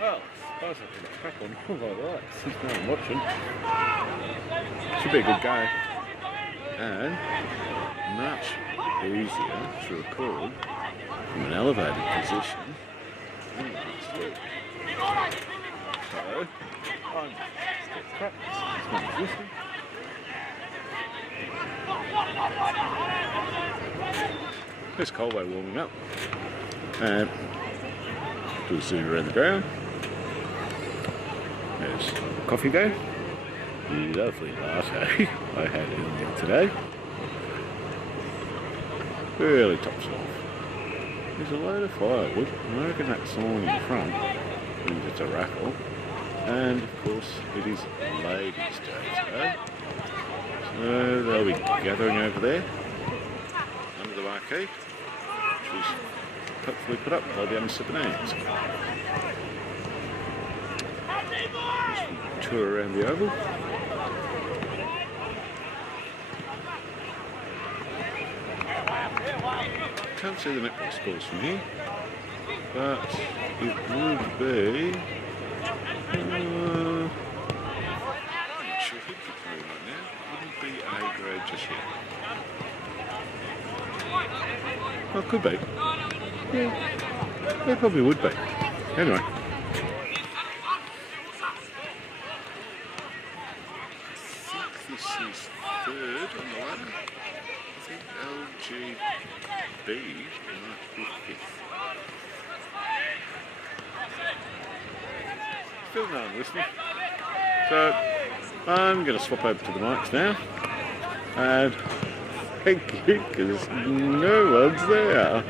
Well, I suppose I can crack on all like that since now I'm watching. Should be a good game. And much easier to record from an elevated position. So, I'm just practice. This one's listening. There's Colway warming up. And do a zoom around the ground. There's coffee go. Lovely latte I had in there today. Really tops off. There's a load of firewood. I reckon that sign in front means it's a raffle. And of course it is Ladies' Day today. So they'll be gathering over there under the marquee, which was hopefully put up by the Amsterdamies. Tour around the oval. Can't see the netball scores from here, but it would be. I'm not sure who'd be playing right now. Wouldn't be A grade just yet. Well, could be. Yeah, it probably would be. Anyway. I think this is third on the ladder. I think LGB might be fifth. Still no one listening. So, I'm going to swap over to the mics now. And thank you, because no one's there.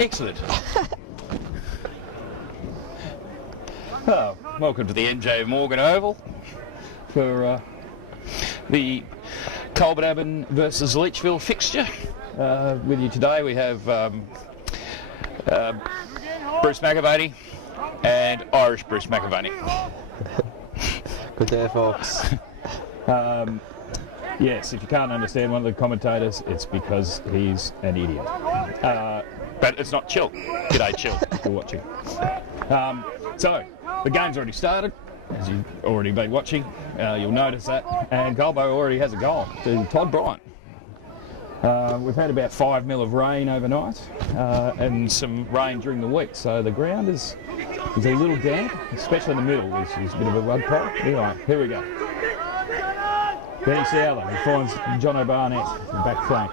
Excellent. Oh, welcome to the MJ Morgan Oval for the Colbinabbin versus Leachville fixture. With you today we have Bruce McAvaney and Irish Bruce McAvaney. Good day, folks. Yes, if you can't understand one of the commentators, it's because he's an idiot. But it's not Chill. G'day, Chill, if you're watching. So, the game's already started, as you've already been watching. You'll notice that. And Colbo already has a goal to Todd Bryant. We've had about 5 mil of rain overnight and some rain during the week, so the ground is a little damp, especially in the middle, which is a bit of a rug pull. Anyway, here we go. Benny Souther, he finds John O'Barnett in the back flank,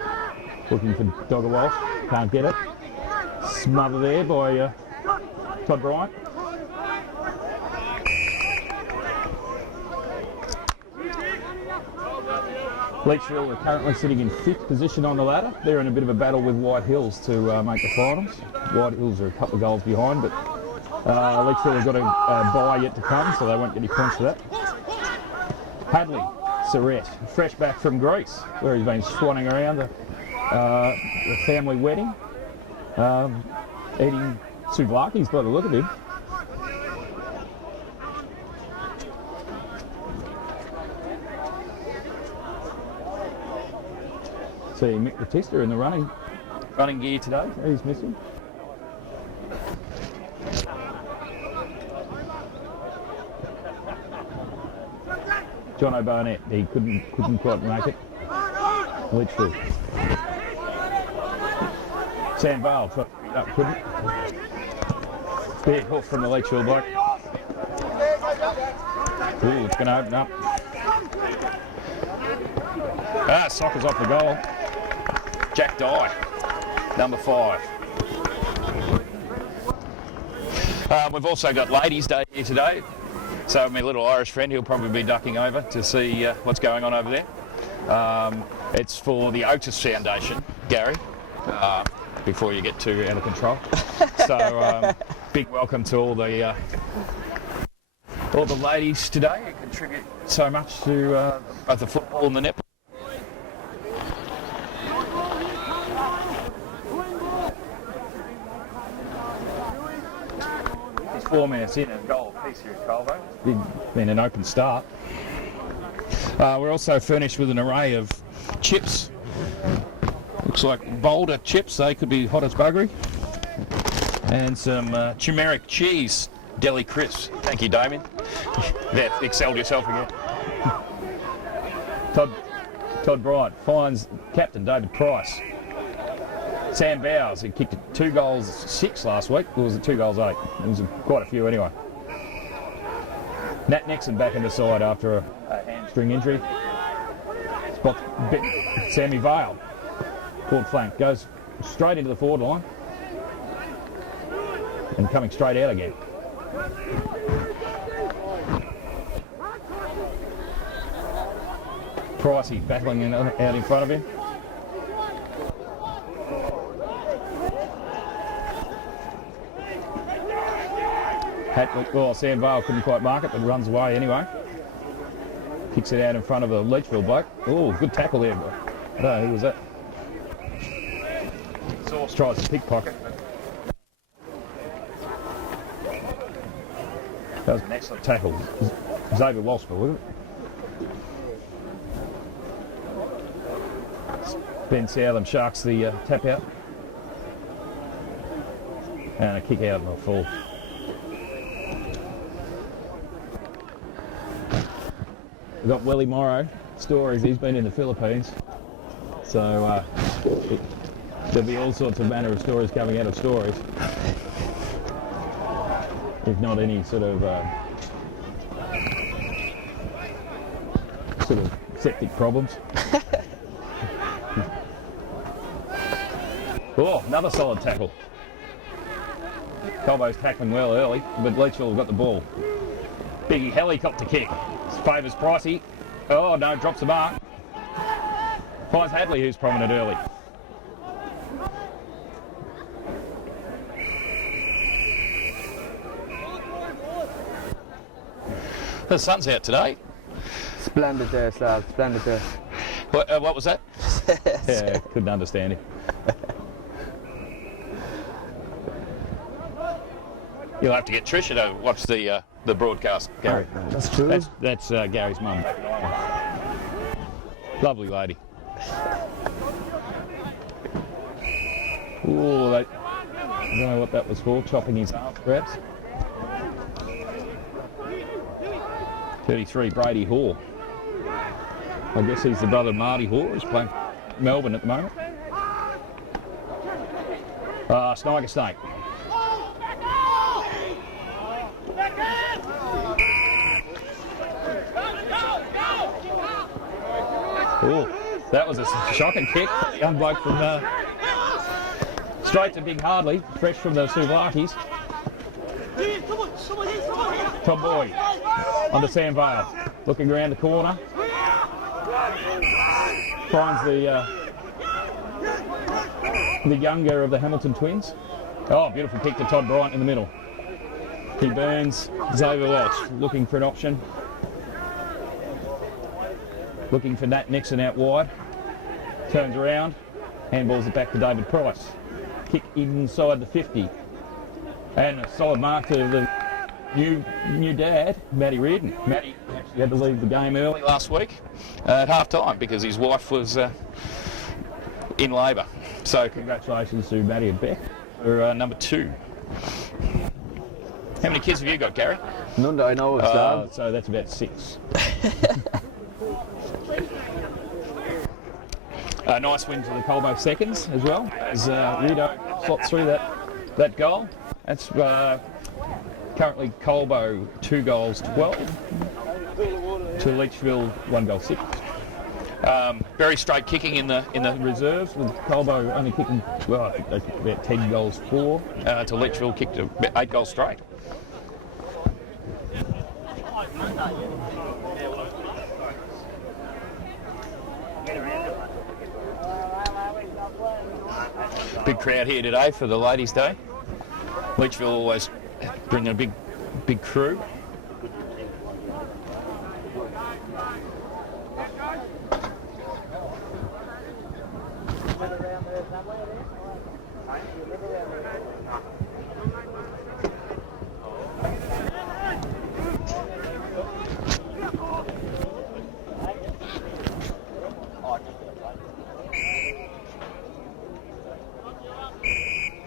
looking for Dogger Walsh, can't get it. Smothered there by Todd Bryant. Leachville are currently sitting in 5th position on the ladder. They're in a bit of a battle with White Hills to make the finals. White Hills are a couple of goals behind, but Leachville have got a bye yet to come, so they won't get any points for that. Hadley, Surrett, fresh back from Greece, where he's been swanning around the family wedding, eating souvlaki's by the look of him. See Mick Batista in the running gear today. He's missing. John O'Barnett, he couldn't quite make it. Leachville. Sam Vale tried to pick it up, couldn't. Big hook from the Leachville bloke. Ooh, it's going to open up. Soccer's off the goal. Jack Dye, number 5. We've also got Ladies' Day here today. So my little Irish friend, he'll probably be ducking over to see what's going on over there. It's for the Otis Foundation, Gary, before you get too out of control. So big welcome to all the ladies today who contribute so much to both the football and the netball. There's 4 minutes in and goal apiece here at Colbo. Been an open start. We're also furnished with an array of chips. Looks like Boulder chips. They could be hot as buggery. And some turmeric cheese deli crisps. Thank you, Damien. There, excelled yourself again. Todd Bryant finds Captain David Price. Sam Bowers, he kicked 2 goals 6 last week, or was it 2 goals 8? It was quite a few anyway. Nat Nixon back in the side after a hamstring injury. Spots Sammy Vale, forward flank, goes straight into the forward line and coming straight out again. Pricey battling out in front of him. Well, Sam Vale couldn't quite mark it, but runs away anyway. Kicks it out in front of a Leachville bloke. Oh, good tackle there. I don't know who was that. Sauce tries to pickpocket. That was an excellent tackle. Xavier Walsh, wasn't it? Ben Southam sharks the tap out. And a kick out and a fall. We've got Willie Morrow stories. He's been in the Philippines, so there'll be all sorts of manner of stories coming out of stories, if not any sort of septic problems. Oh, another solid tackle. Colbo's tackling well early, but Leachville have got the ball. Big helicopter kick. Favours Pricey. Oh no, drops the mark. Finds Hadley, who's prominent early. The sun's out today. Splendid there, Sal. Splendid there. What was that? Yeah, couldn't understand him. You'll have to get Trisha to watch the broadcast, Gary. That's true. That's Gary's mum. Lovely lady. Oh, I don't know what that was for, chopping his arm perhaps. 33, Brady Hall. I guess he's the brother of Marty Hall. He's playing for Melbourne at the moment. Sniger Snake. Oh, that was a shocking kick. The young bloke from straight to Big Hardley, fresh from the Souvlakis. Tom Boyd onto Sam Vale, looking around the corner. Finds the younger of the Hamilton twins. Oh, beautiful kick to Todd Bryant in the middle. He burns Xavier Walsh, looking for an option. Looking for Nat Nixon out wide. Turns around, handballs it back to David Price. Kick inside the 50. And a solid mark to the new dad, Matty Reardon. Matty actually had to leave the game early last week at half time because his wife was in labour. So congratulations to Matty and Beck for number 2. How many kids have you got, Gary? None that I know of, so that's about 6. A nice win to the Colbo seconds as well, as Rido slots through that goal. That's currently Colbo 2 goals 12 to Leachville 1 goal 6. Very straight kicking in the reserves, with Colbo only kicking about 10 goals 4 to Leachville kicked 8 goals straight. Big crowd here today for the Ladies' Day. Leachville always bring a big crew.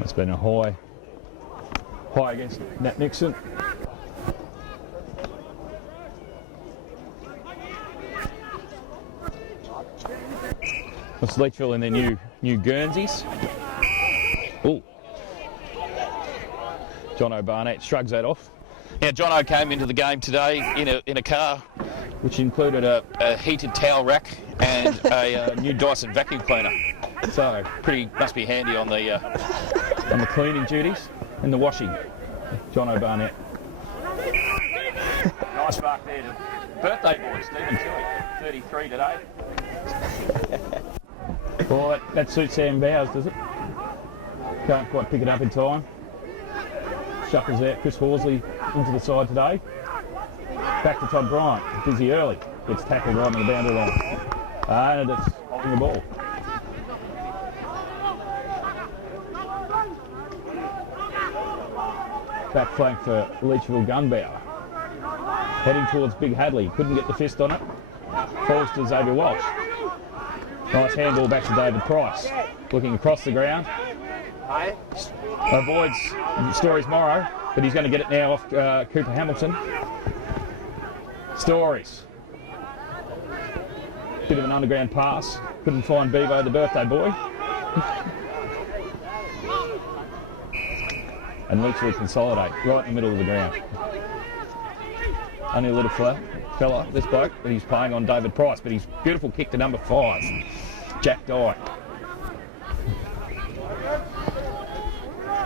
It's been a high against Nat Nixon. That's Leachville in their new Guernseys. Oh, Jono Barnett shrugs that off. Now Jono came into the game today in a car which included a heated towel rack and a new Dyson vacuum cleaner. So must be handy on the cleaning duties and the washing. Jono Barnett. Nice mark there to birthday boy Stephen Tilley, 33 today. Well, that suits Sam Bowes, does it? Can't quite pick it up in time. Shuffles out Chris Horsley into the side today. Back to Todd Bryant, busy early. Gets tackled right on the boundary line. And it's holding the ball. Back flank for Leachville Gunbower. Heading towards Big Hadley. Couldn't get the fist on it. Falls to Xavier Walsh. Nice handball back to David Price. Looking across the ground. Avoids Stories Morrow, but he's going to get it now off Cooper Hamilton. Stories. Bit of an underground pass. Couldn't find Bevo, the birthday boy. And Leachville consolidate right in the middle of the ground. Only a little fella, this bloke, but he's playing on David Price, but he's beautiful kick to number 5, Jack Dye.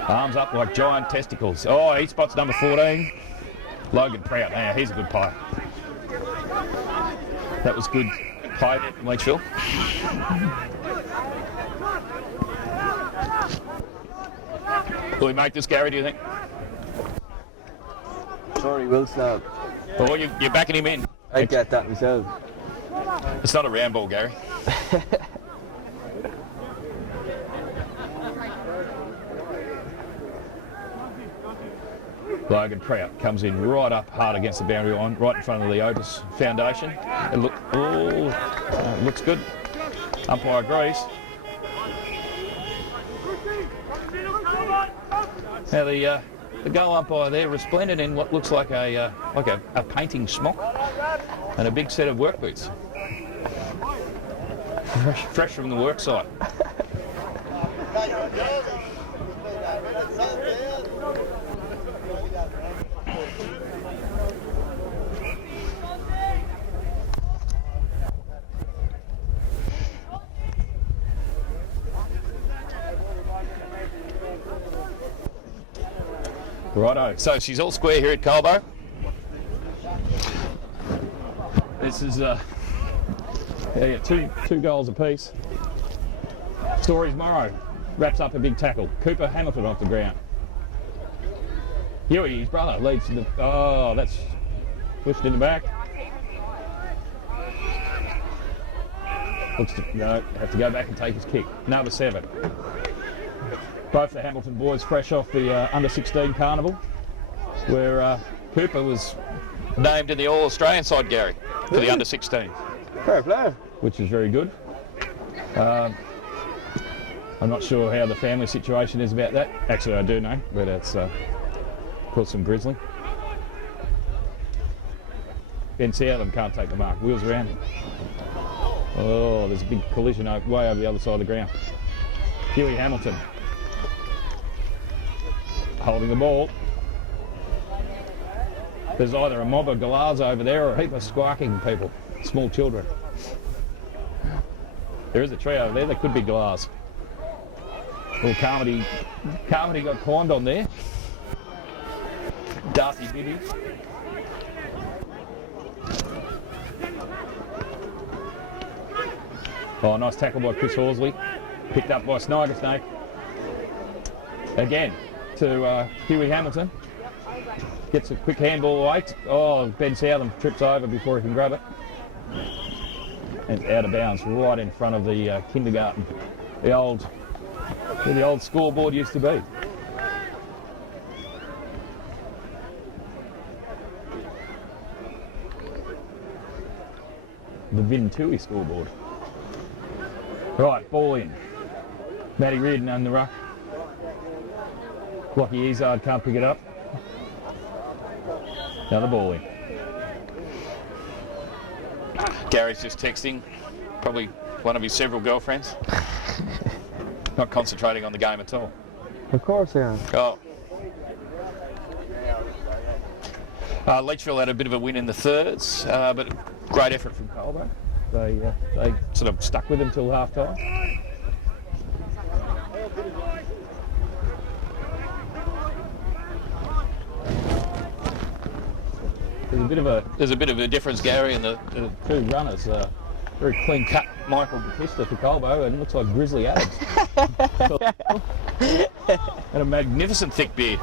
Arms up like giant testicles. Oh, he spots number 14, Logan Prout. Now, he's a good player. That was good play there from Leachville. Will he make this, Gary, do you think? Sorry, will Slab. Well, you're backing him in. I get that myself. It's not a round ball, Gary. Logan Trout comes in right up hard against the boundary line, right in front of the Otis Foundation. It looks good. Umpire agrees. Now the goal umpire there resplendent in what looks like a painting smock and a big set of work boots. Fresh from the work site. Righto, so she's all square here at Colbo. This is two goals apiece. Stories Morrow wraps up a big tackle. Cooper Hamilton off the ground. Huey, his brother, leads to the... Oh, that's pushed in the back. Have to go back and take his kick. Number 7. Both the Hamilton boys fresh off the under-16 carnival, where Cooper was named in the All-Australian side, Gary, for the under-16. Fair play. Which is very good. I'm not sure how the family situation is about that. Actually, I do know, but it's called some grizzly. Ben Southam can't take the mark. Wheels around him. Oh, there's a big collision way over the other side of the ground. Huey Hamilton holding the ball. There's either a mob of galahs over there or a heap of squawking people, small children. There is a tree over there, there could be galahs. Well, Carmody got climbed on there. Darcy Bibby. Oh, nice tackle by Chris Horsley. Picked up by Sniger Snake. Again to Huey Hamilton. Gets a quick handball away. Oh, Ben Southam trips over before he can grab it. And it's out of bounds right in front of the kindergarten. Where the old scoreboard used to be. The Vintui scoreboard. Right, ball in. Matty Reardon on the ruck. Lockie Izard can't pick it up. Another ball in. Gary's just texting, probably one of his several girlfriends. Not concentrating on the game at all. Of course, yeah. Oh. Leachville had a bit of a win in the thirds, but great effort from Colbo. They sort of stuck with him till half time. There's a bit of a difference, Gary, in the two runners. Very clean cut Michael Batista for Colbo, and looks like Grizzly Adams. And a magnificent thick beard.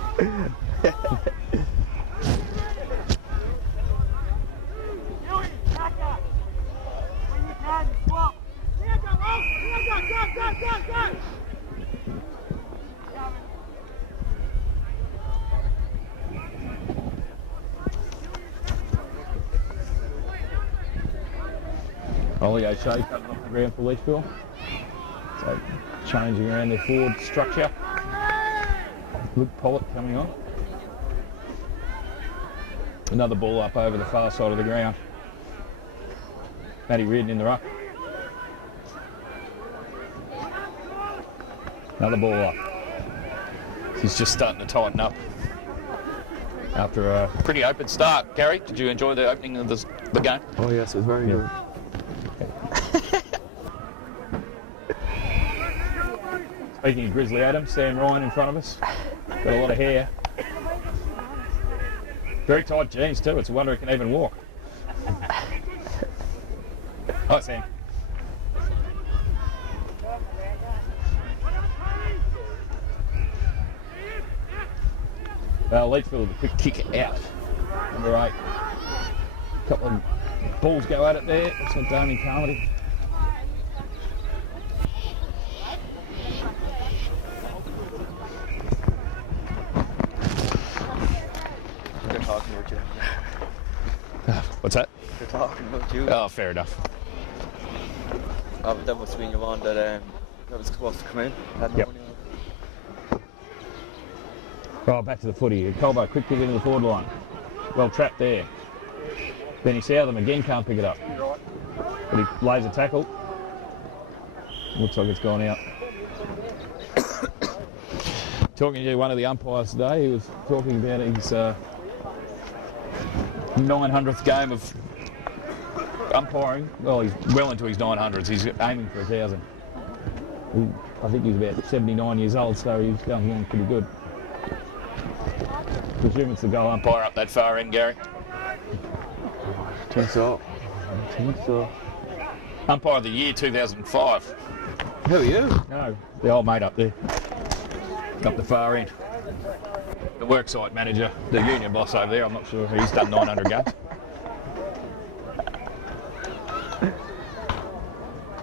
Ollie O'Shea coming off the ground for Leachville. So changing around their forward structure. Luke Pollock coming on. Another ball up over the far side of the ground. Matty Reardon in the ruck. Another ball up. He's just starting to tighten up. After a pretty open start. Gary, did you enjoy the opening of the game? Oh yes, it was very good. Speaking of Grizzly Adams, Sam Ryan in front of us. Got a lot of hair. Very tight jeans too, it's a wonder he can even walk. Hi Sam. Leachville with a quick kick out. Number 8. couple of balls go at it there. It's not done in Carmody. They're talking about you. What's that? They're talking about you. Oh, fair enough. Oh, that must have been your one that was supposed to come in. Had no Yep. money on it. Oh, back to the footy. Colbo, quick kick into the forward line. Well trapped there. Benny Southam again can't pick it up. But he lays a tackle. Looks like it's gone out. Talking to one of the umpires today, he was talking about his 900th game of umpiring. Well, he's well into his 900s. He's aiming for 1,000. I think he's about 79 years old, so he's going along pretty good. Presume it's the goal umpire up that far end, Gary. I think so. I think so. Umpire of the year 2005. Who are you? No, the old mate up there. Up the far end. The worksite manager, the union boss over there, I'm not sure. He's done 900 games.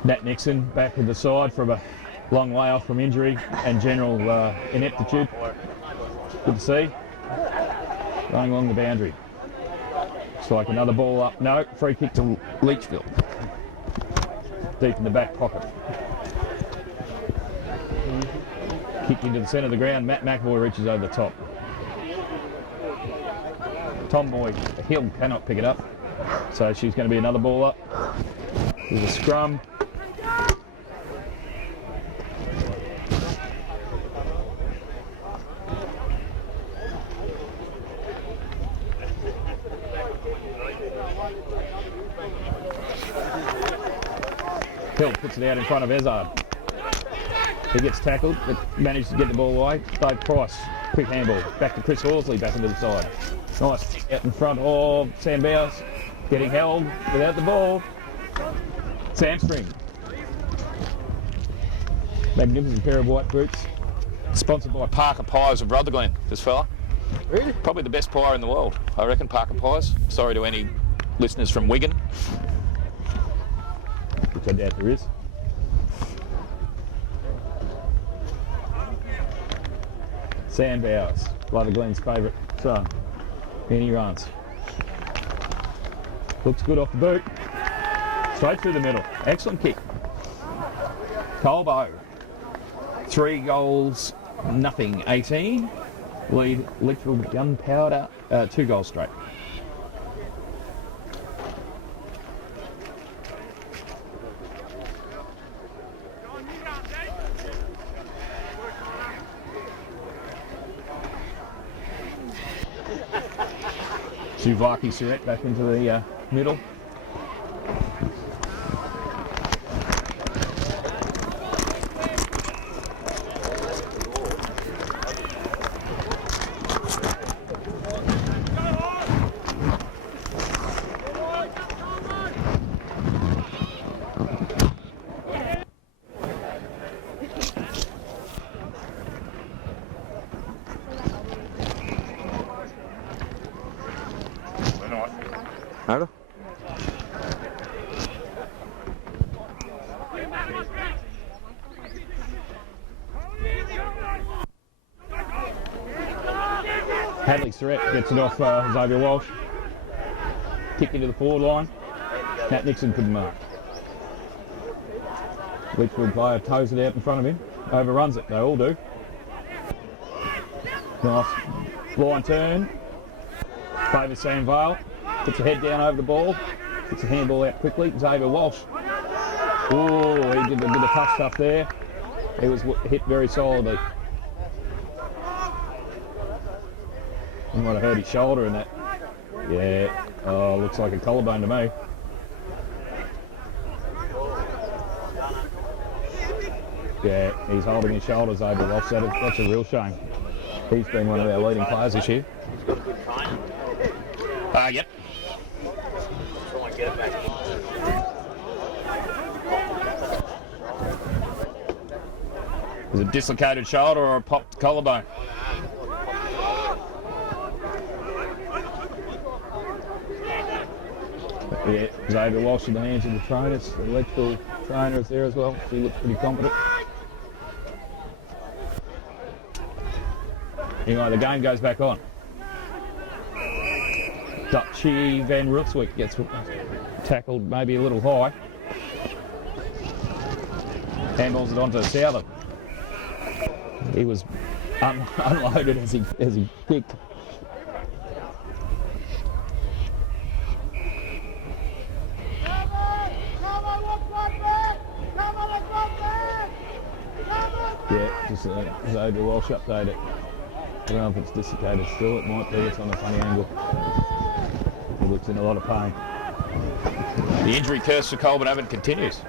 Nat Nixon back with the side from a long way off from injury and general ineptitude. Good to see. Going along the boundary. Looks like another ball up. No, free kick to Leachville. Deep in the back pocket. Kicked into the centre of the ground. Matt McAvoy reaches over the top. Tomboy Hill cannot pick it up. So she's going to be another ball up. There's a scrum. Hill puts it out in front of Ezard. He gets tackled, but managed to get the ball away. Dave Price, quick handball. Back to Chris Horsley, back into the side. Nice kick out in front of Sam Bowers. Getting held without the ball. Samstring. Magnificent pair of white boots. Sponsored by Parker Pies of Rutherglen, this fella. Really? Probably the best pie in the world, I reckon, Parker Pies. Sorry to any listeners from Wigan. Which I doubt there is. Sam Bowers, Rutherglen's favourite son. In he runs. Looks good off the boot. Straight through the middle. Excellent kick. Colbo. 3 goals, nothing. 18. Lead Lichfield Gunpowder. 2 goals straight. Suvaki Surek back into the middle. Hello? Hadley Surratt gets it off Xavier Walsh. Kick into the forward line. Nat Nixon couldn't mark. Lichfield player toes it out in front of him. Overruns it, they all do. Nice line turn. Favours Sam Vale. Puts a head down over the ball. Puts a handball out quickly. Xavier Walsh. Oh, he did a bit of tough stuff there. He was hit very solidly. You might have hurt his shoulder in that. Yeah. Oh, looks like a collarbone to me. Yeah, he's holding his shoulders over Walsh. That's a real shame. He's been one of our leading players this year. Yep. Is it a dislocated shoulder or a popped collarbone? Yeah, Xavier Walsh in the hands of the trainers. The electrical trainer is there as well. She looks pretty competent. Anyway, the game goes back on. Dutchie Van Rootswick gets tackled maybe a little high. Handballs it onto Southern. He was unloaded as he kicked. Yeah, just Xavier Walsh updated. I don't know if it's desiccated still, it might be, it's on a funny angle. He looks in a lot of pain. The injury curse for Colbinabbin continues.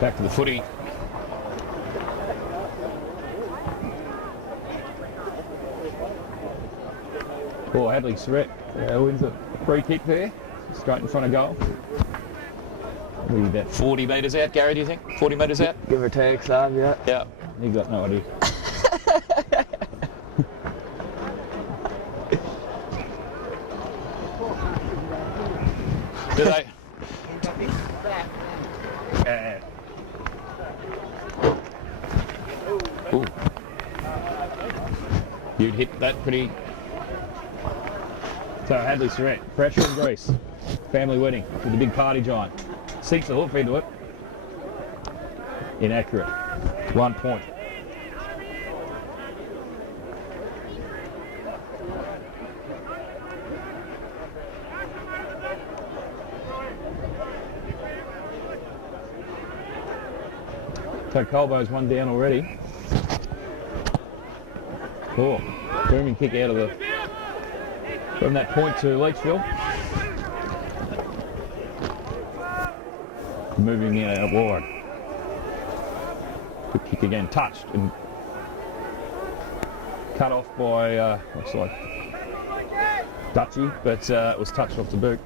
Back to the footy. Oh, Hadley Surrett wins a free kick there, straight in front of goal. Maybe about 40 metres out, Gary, do you think? 40 metres out? Give or take some, yeah. Yeah, you got no idea. Do they? Ooh. You'd hit that pretty. So Hadley Surrett, pressure and grease. Family wedding with a big party giant. Sinks the hoof into it. Inaccurate. 1 point. So Colbo's one down already. Oh, booming kick out of the from that point to Leachville. Moving out wide. Good kick again, touched and cut off by looks like Dutchie, but it was touched off the boot.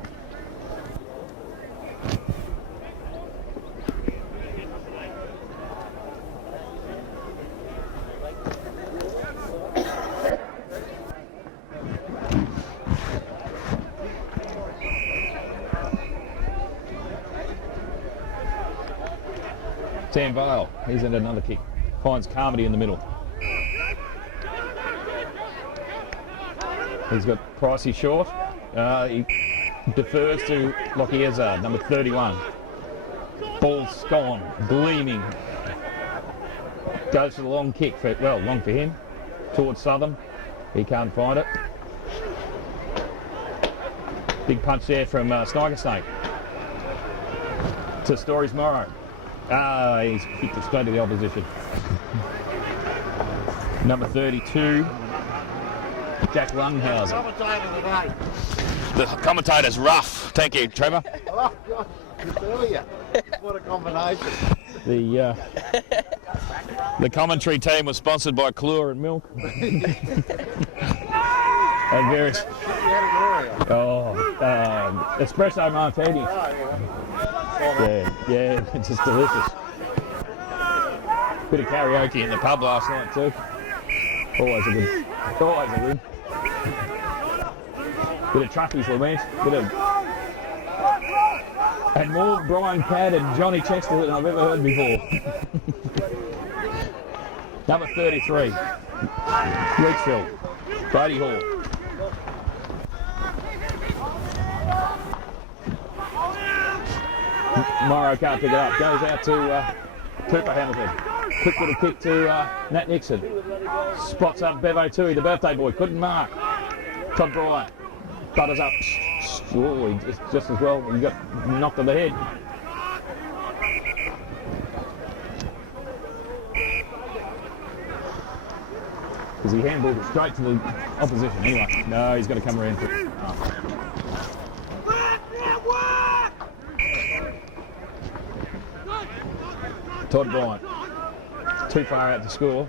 Sam Vale, he's in another kick. Finds Carmody in the middle. He's got Pricey short. He defers to Lockie Ezard, number 31. Ball's gone, gleaming. Goes for the long kick, long for him, towards Southern. He can't find it. Big punch there from Sniger Snake. To Stories Morrow. He's kicked it straight to the opposition. Number 32, Jack Lunghausen. The commentator's rough. Thank you, Trevor. Oh, God, earlier. What a combination. The commentary team was sponsored by Clure and Milk. And various. Espresso martini. Yeah, it's just delicious. Bit of karaoke in the pub last night too. Always a good. Bit of Truckies lament. And more Brian Cadd and Johnny Chester than I've ever heard before. Number 33, Reachville, Brady Hall. Morrow can't pick it up. Goes out to Cooper Hamilton. Quick little kick to Nat Nixon. Spots up Bevo Tui, the birthday boy. Couldn't mark. Todd Bryant. Butters up. Oh, just as well. He got knocked on the head. Because he handballed it straight to the opposition. Anyway, no, he's got to come around for it. Todd Bryant. Too far out to score.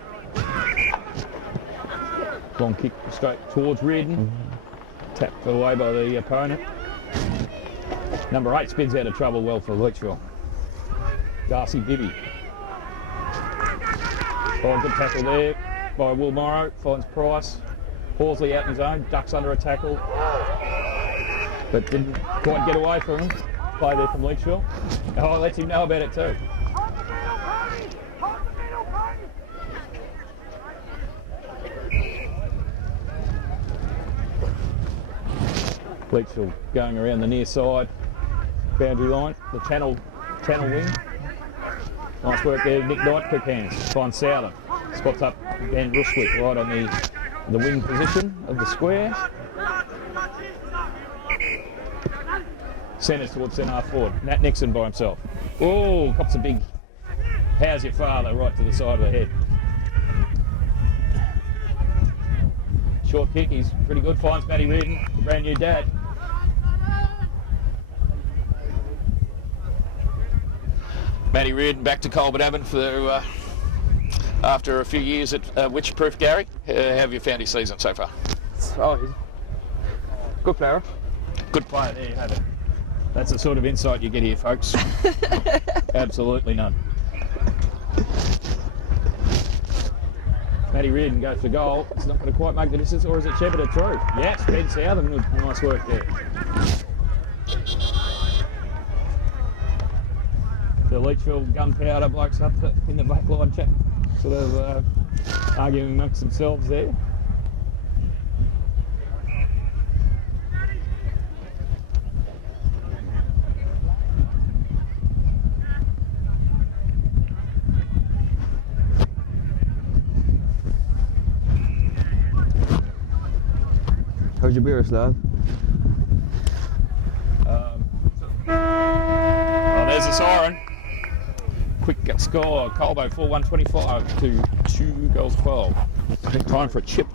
Long kick straight towards Reardon. Tapped away by the opponent. Number 8 spins out of trouble well for Leachville. Darcy Bibby. Oh, good tackle there by Will Morrow. Finds Price. Horsley out in his own. Ducks under a tackle. But didn't quite get away from him. Play there from Leachville. Oh, lets him know about it too. Leachville going around the near side boundary line, the channel wing. Nice work there, Nick Knight, quick hands. Finds Southern. Spots up Van Rushwick right on the wing position of the square. Centres towards centre half forward. Nat Nixon by himself. Oh, cops a big how's your father right to the side of the head. Short kick, he's pretty good. Finds Matty Reardon, brand new dad. Matty Reardon back to Colbinabbin for after a few years at Witchproof. Gary, how have you found his season so far? Oh, he's a good player. Good player, there you have it. That's the sort of insight you get here, folks. Absolutely none. Matty Reardon goes for goal. It's not going to quite make the distance, or is it Shepard through? Yes, Ben Southern with nice work there. The Leachville gunpowder blokes up in the back line chat, sort of arguing amongst themselves there. How's your beer, Slav? Oh, there's a siren. Quick score, Colbo 4-1-25 to 2 goals 12. Time for a chip.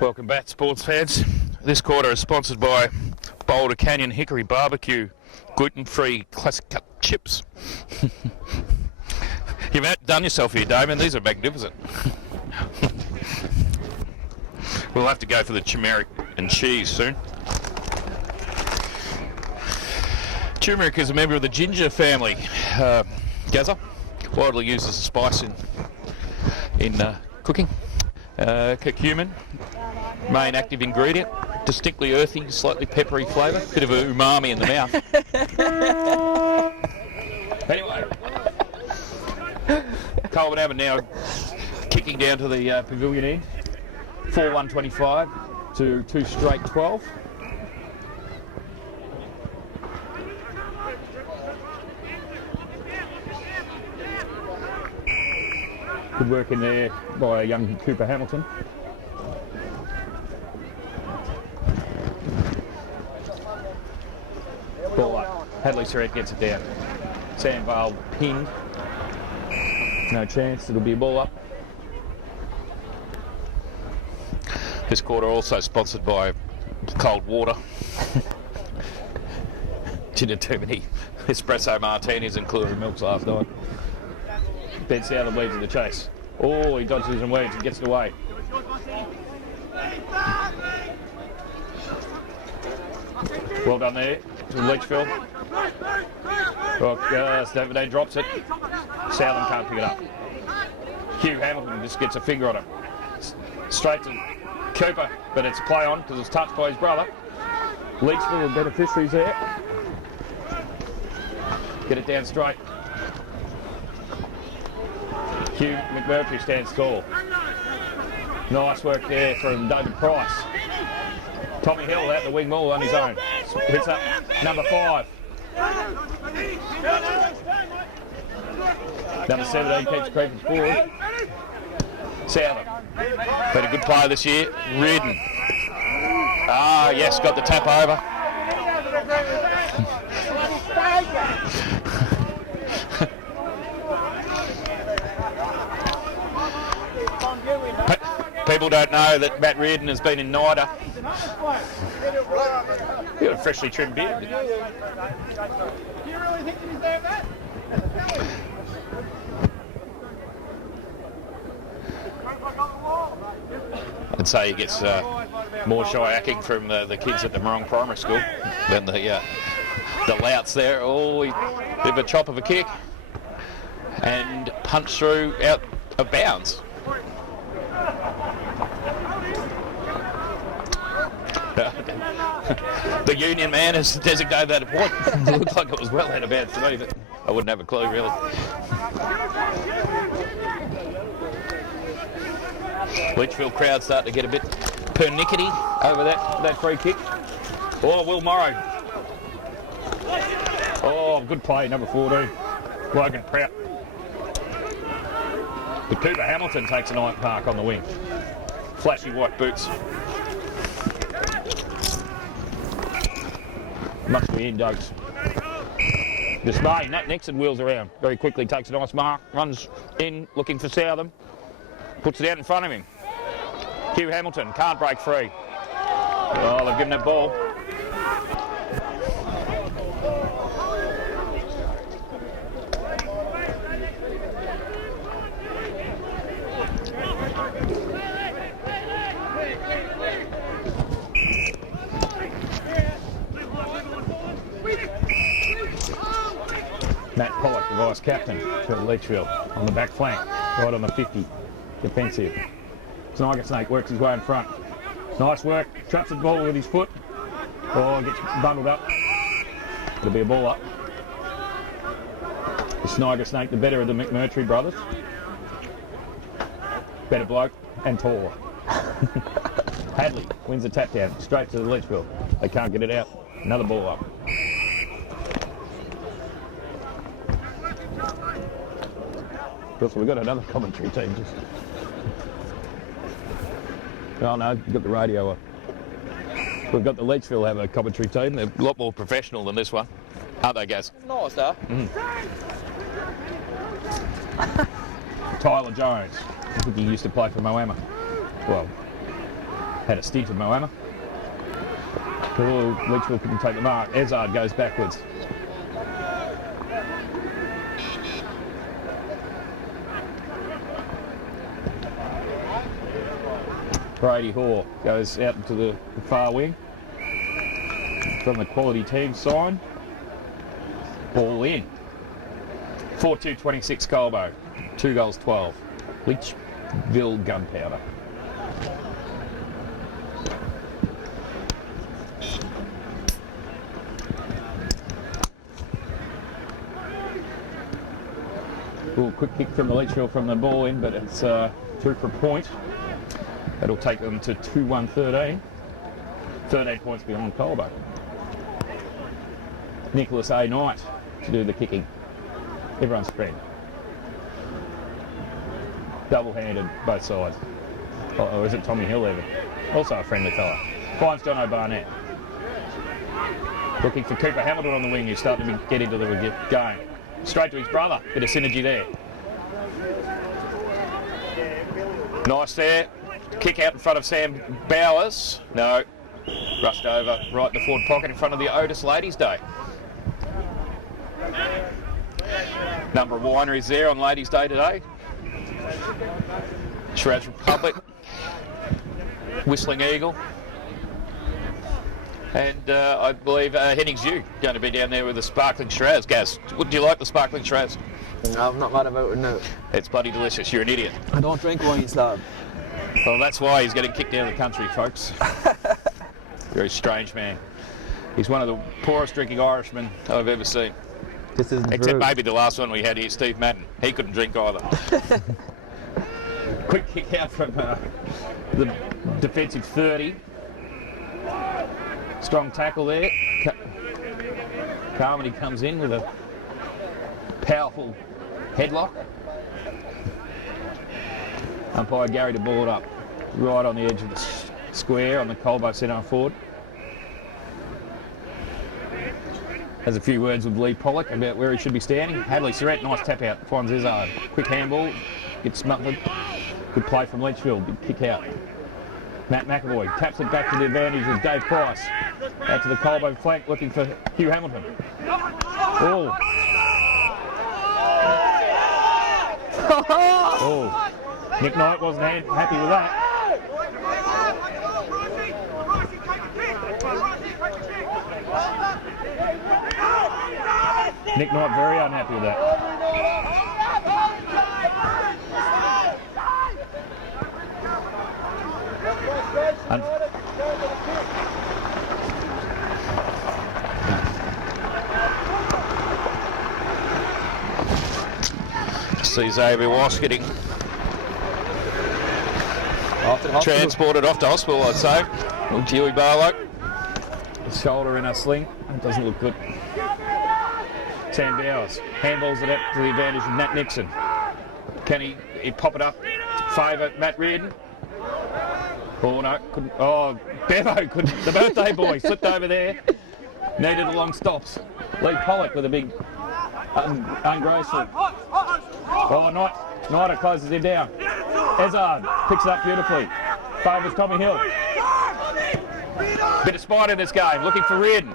Welcome back, sports fans. This quarter is sponsored by Boulder Canyon Hickory Barbecue, gluten-free classic cut chips. You've outdone yourself here, Damon. These are magnificent. We'll have to go for the turmeric and cheese soon. Turmeric is a member of the ginger family, Gaza, widely used as a spice in cooking. Curcumin, main active ingredient, distinctly earthy, slightly peppery flavour, bit of a umami in the mouth. Anyway, Colbinabbin now kicking down to the pavilion end, 4-1-25 to 2 straight 12. Good work in there by young Cooper Hamilton. Ball up. Hadley Surrett gets it down. Sandvale pinned. No chance. It'll be a ball up. This quarter also sponsored by cold water. Didn't too many espresso martinis and Cooler milks last night. Ben Southern leads in the chase. Oh, he dodges and weaves and gets it away. Well done there to Leachfield. Oh, Stephanie drops it. Southern can't pick it up. Hugh Hamilton just gets a finger on it. Straight to Cooper, but it's a play on because it's touched by his brother. Leachfield with beneficiaries there. Get it down straight. Hugh McMurphy stands tall. Nice work there from David Price. Tommy Hill out the wing ball on his own. Hits up number 5. Number 17 keeps creeping forward. Southern. Had a good player this year. Reardon. Ah, yes, got the tap over. People don't know that Matt Reardon has been in NIDA. You've got a freshly trimmed beard. Do you really think he's there, Matt? I'd say he gets more shy-acking from the kids at the Morong Primary School than the louts there. Oh, bit of a chop of a kick and punch through out of bounds. The union man has designated that a point. It looked like it was well out of bounds to me, but I wouldn't have a clue really. Leachfield crowd starting to get a bit pernickety over that free kick. Oh, Will Morrow. Oh, good play, number 14. Logan Prout. But Cooper Hamilton takes a night park on the wing. Flashy white boots. Must be in, Dogs. Dismay. Nat Nixon wheels around very quickly, takes a nice mark, runs in looking for Southern, puts it out in front of him. Hugh Hamilton can't break free. Oh, they've given that ball. Matt Pollock, the vice captain for Leachfield, on the back flank, right on the 50, defensive. Sniger Snake works his way in front. Nice work, traps the ball with his foot. Oh, gets bundled up. It'll be a ball up. The Sniger Snake, the better of the McMurtry brothers. Better bloke and taller. Hadley wins the tap down, straight to the Leachfield. They can't get it out. Another ball up. So we've got another commentary team just... Oh no, we've got the radio up. We've got the Leachfield have a commentary team. They're a lot more professional than this one. Aren't they, Gaz? Nice, though. Tyler Jones. I think he used to play for Moama. Well, had a stint of Moama. Oh, Leachville couldn't take the mark. Ezard goes backwards. Brady Hoare goes out into the far wing. From the quality team sign. Ball in. 4-2-26 Colbo. 2 goals 12. Leachville Gunpowder. Ooh, quick kick from the Leachville from the ball in, but it's through for a point. That'll take them to 2-1-13. 13 points beyond Colbo. Nicholas A. Knight to do the kicking. Everyone's friend. Double-handed, both sides. Or is it Tommy Hill even? Also a friendly fella. Finds John O'Barnett. Looking for Cooper Hamilton on the wing, who's starting to get into the game. Straight to his brother. Bit of synergy there. Nice there. Kick out in front of Sam Bowers. No. Rushed over right in the forward pocket in front of the Otis Ladies' Day. Number of wineries there on Ladies' Day today. Shiraz Republic, Whistling Eagle, and I believe Hennings U going to be down there with the sparkling Shiraz. Gaz, would you like the sparkling Shiraz? No, I've not mad about it, no. It's bloody delicious. You're an idiot. I don't drink wine, lad. Well, that's why he's getting kicked out of the country, folks. Very strange man. He's one of the poorest drinking Irishmen I've ever seen. This isn't Except true. maybe the last one we had here, Steve Madden. He couldn't drink either. Quick kick out from the defensive 30. Strong tackle there. Carmody comes in with a powerful headlock. Umpire Gary to ball it up right on the edge of the square on the Colbo centre forward. Has a few words with Lee Pollock about where he should be standing. Hadley Surrett, nice tap out, finds Ezard. Quick handball, gets smothered. Good play from Leachville, big kick out. Matt McAvoy taps it back to the advantage of Dave Price. Out to the Colbo flank looking for Hugh Hamilton. Oh. Oh. Nick Knight wasn't happy with that. Nick Knight very unhappy with that. See Xavier Wass getting transported off to hospital, I'd say. Little Dewey Barlow. His shoulder in a sling. It doesn't look good. Sam Bowers handballs it up to the advantage of Nat Nixon. Can he pop it up to favour Matt Reardon? Oh no, couldn't. Oh, Bevo couldn't. The birthday boy slipped over there. Needed a long stops. Lee Pollock with a big ungraceful. Oh, Knight closes him down. Ezard picks it up beautifully. Favours Tommy Hill. Bit of spite in this game, looking for Reardon.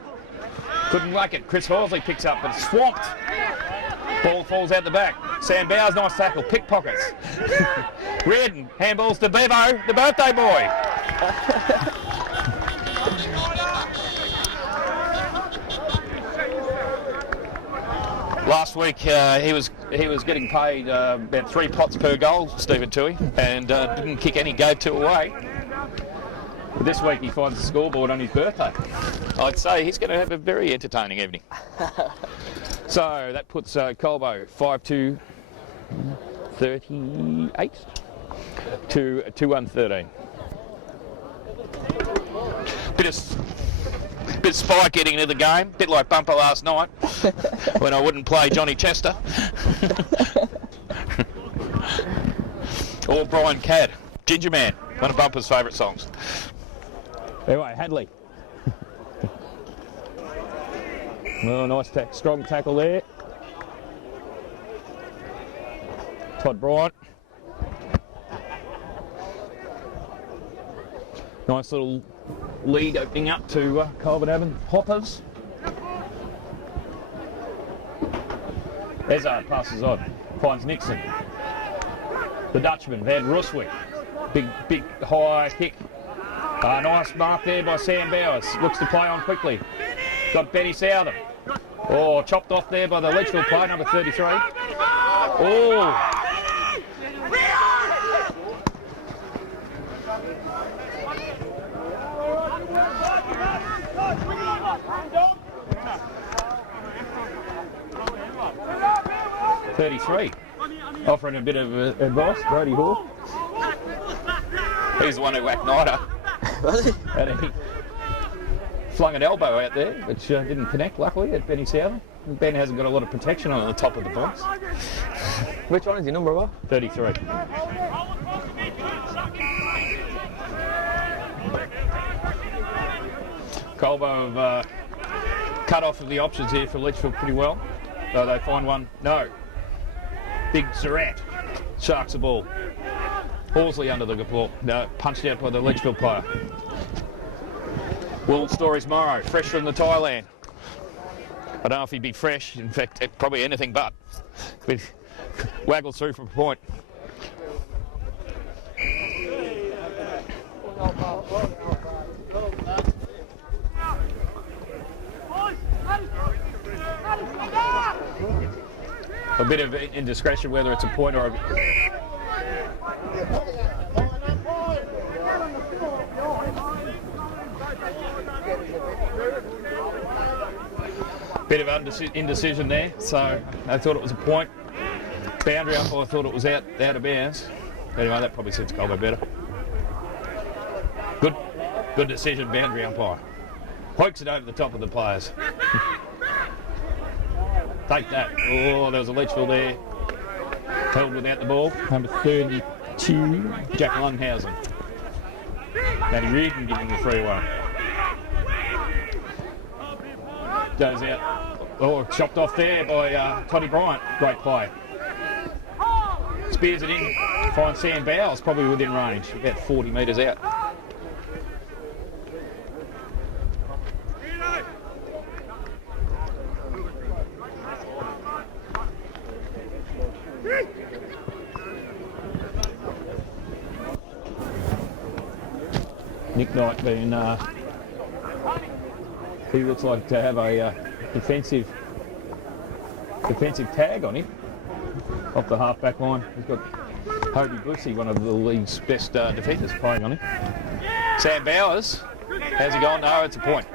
Couldn't whack it. Chris Horsley picks up, but it's swamped. Ball falls out the back. Sam Bowers, nice tackle. Pickpockets. Reardon handballs to Bevo, the birthday boy. Last week he was getting paid about 3 pots per goal, Stephen Toohey, and didn't kick any, gave 2 away. But this week he finds the scoreboard on his birthday. I'd say he's going to have a very entertaining evening. So that puts Colbo 5-2-38 to 2-1-13. Bit of spike getting into the game, bit like Bumper last night when I wouldn't play Johnny Chester. Or Brian Cadd, Ginger Man, one of Bumper's favourite songs. Anyway, Hadley. Oh, nice strong tackle there. Todd Bryant. Nice little lead opening up to Colbinabbin Hoppers. Ezard passes on, finds Nixon. The Dutchman, Van Ruswick. Big high kick. Nice mark there by Sam Bowers. Looks to play on quickly. Got Benny Southern. Oh, chopped off there by the Litchfield player, number 33. Oh. .33, offering a bit of advice, Brody Hall. He's the one who whacked Nida. Was he? And he flung an elbow out there, which didn't connect, luckily, at Benny Southern. Ben hasn't got a lot of protection on the top of the box. Which one is your number, what? 33. Colbo have cut off of the options here for Litchfield pretty well. So they find one. No. Big Surratt sharks the ball. Horsley under the ball. No, punched out by the Litchfield player. Will Stories Morrow, fresh from the Thailand. I don't know if he'd be fresh. In fact, probably anything but. But waggles through from a point. A bit of indiscretion whether it's a point or a... Bit of indecision there, so I thought it was a point. Boundary umpire, I thought it was out of bounds. Anyway, that probably suits Colbo better. Good decision, boundary umpire. Pokes it over the top of the players. Take that. Oh, there was a Litchfield there. Held without the ball. Number 32, Jack Lunghausen. Matty Reardon giving the 3-1. Goes out. Oh, chopped off there by Toddy Bryant. Great play. Spears it in. Finds Sam Bowles probably within range. About 40 metres out. Nick Knight being, he looks like to have a defensive tag on him off the half-back line. He's got Hobie Bussey, one of the league's best defenders, playing on him. Sam Bowers, how's he gone? No, it's a point.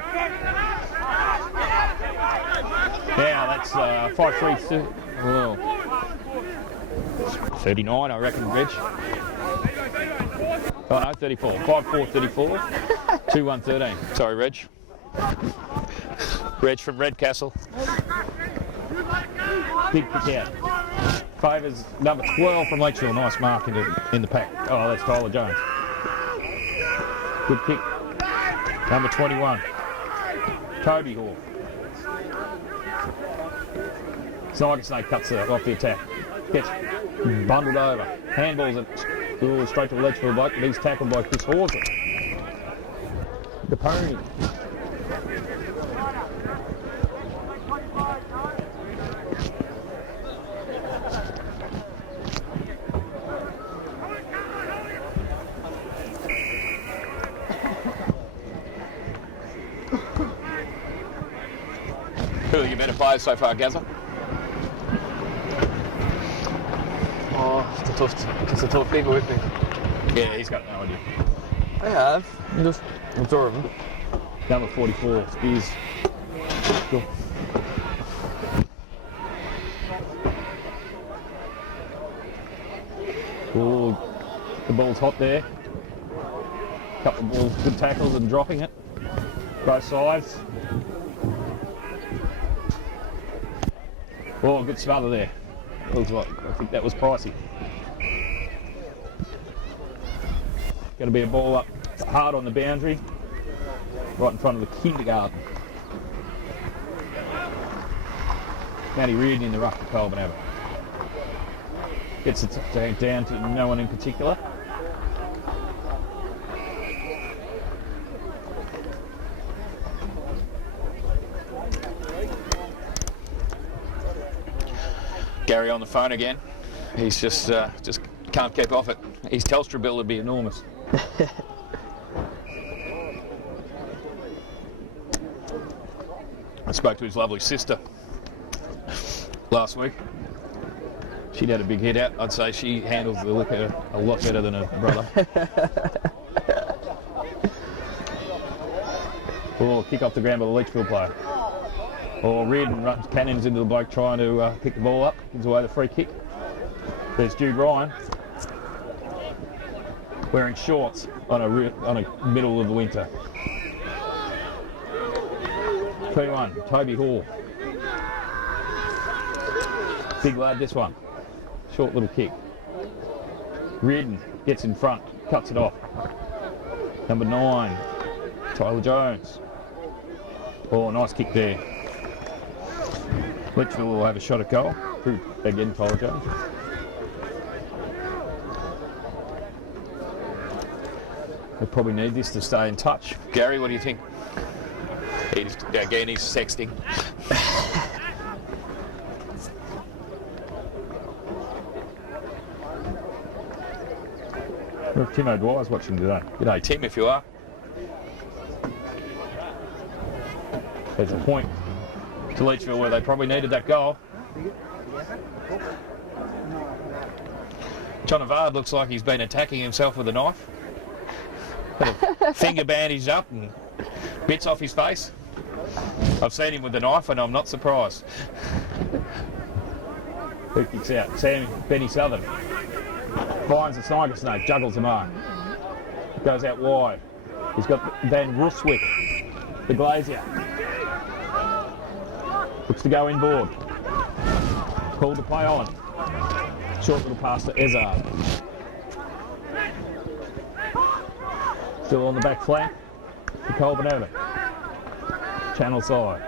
Now that's 5-3, well, 39, I reckon, Reg. Oh no, 34. 5-4, 34. 2-1, 13. Sorry, Reg. Reg from Redcastle. Big kick out. Favours number 12 from Lakeshore. Nice mark in the pack. Oh, that's Tyler Jones. Good kick. Number 21. Toby Hall. Sniger Snake cuts off the attack. Gets bundled over. Handballs it straight to the Litchfield bloke, but he's tackled by Chris Horsley. The pony. Who are your better players so far, Gazza? Oh, it's a tough people with me. Yeah, he's got no idea. I have. Just absorb them. Number 44, Spears. Go. Oh, the ball's hot there. Couple of balls, good tackles and dropping it. Both sides. Oh, good smother there. Looks like, I think that was pricey. Going to be a ball up hard on the boundary, right in front of the kindergarten. Matty Reardon in the ruck for Colbinabbin. Gets it down to no one in particular. Gary on the phone again. He's just can't keep off it. His Telstra bill would be enormous. I spoke to his lovely sister last week. She'd had a big hit out. I'd say she handles the liquor a lot better than her brother. Oh, kick off the ground by the Leachfield player. Or Reardon runs cannons into the bloke trying to pick the ball up. Gives away the free kick. There's Jude Ryan wearing shorts on a middle of the winter. 21, Toby Hall. Big lad, this one. Short little kick. Reardon gets in front, cuts it off. Number 9, Tyler Jones. Oh, nice kick there. Litchfield will have a shot at goal. Again, Tyler Jones. They probably need this to stay in touch. Gary, what do you think? Again, he's sexting. Tim O'Dwyer's watching today. G'day, Tim, if you are. There's a point to Leachfield where they probably needed that goal. John Avard looks like he's been attacking himself with a knife. Got a finger bandaged up and bits off his face. I've seen him with the knife and I'm not surprised. Who kicks out? Benny Southern. Finds the Sniper Snake, juggles the mark. Goes out wide. He's got Van Ruswick, the glazier. Looks to go inboard. Called to play on. Short little pass to Ezard. Still on the back flank to Colbinabbin. Channel side.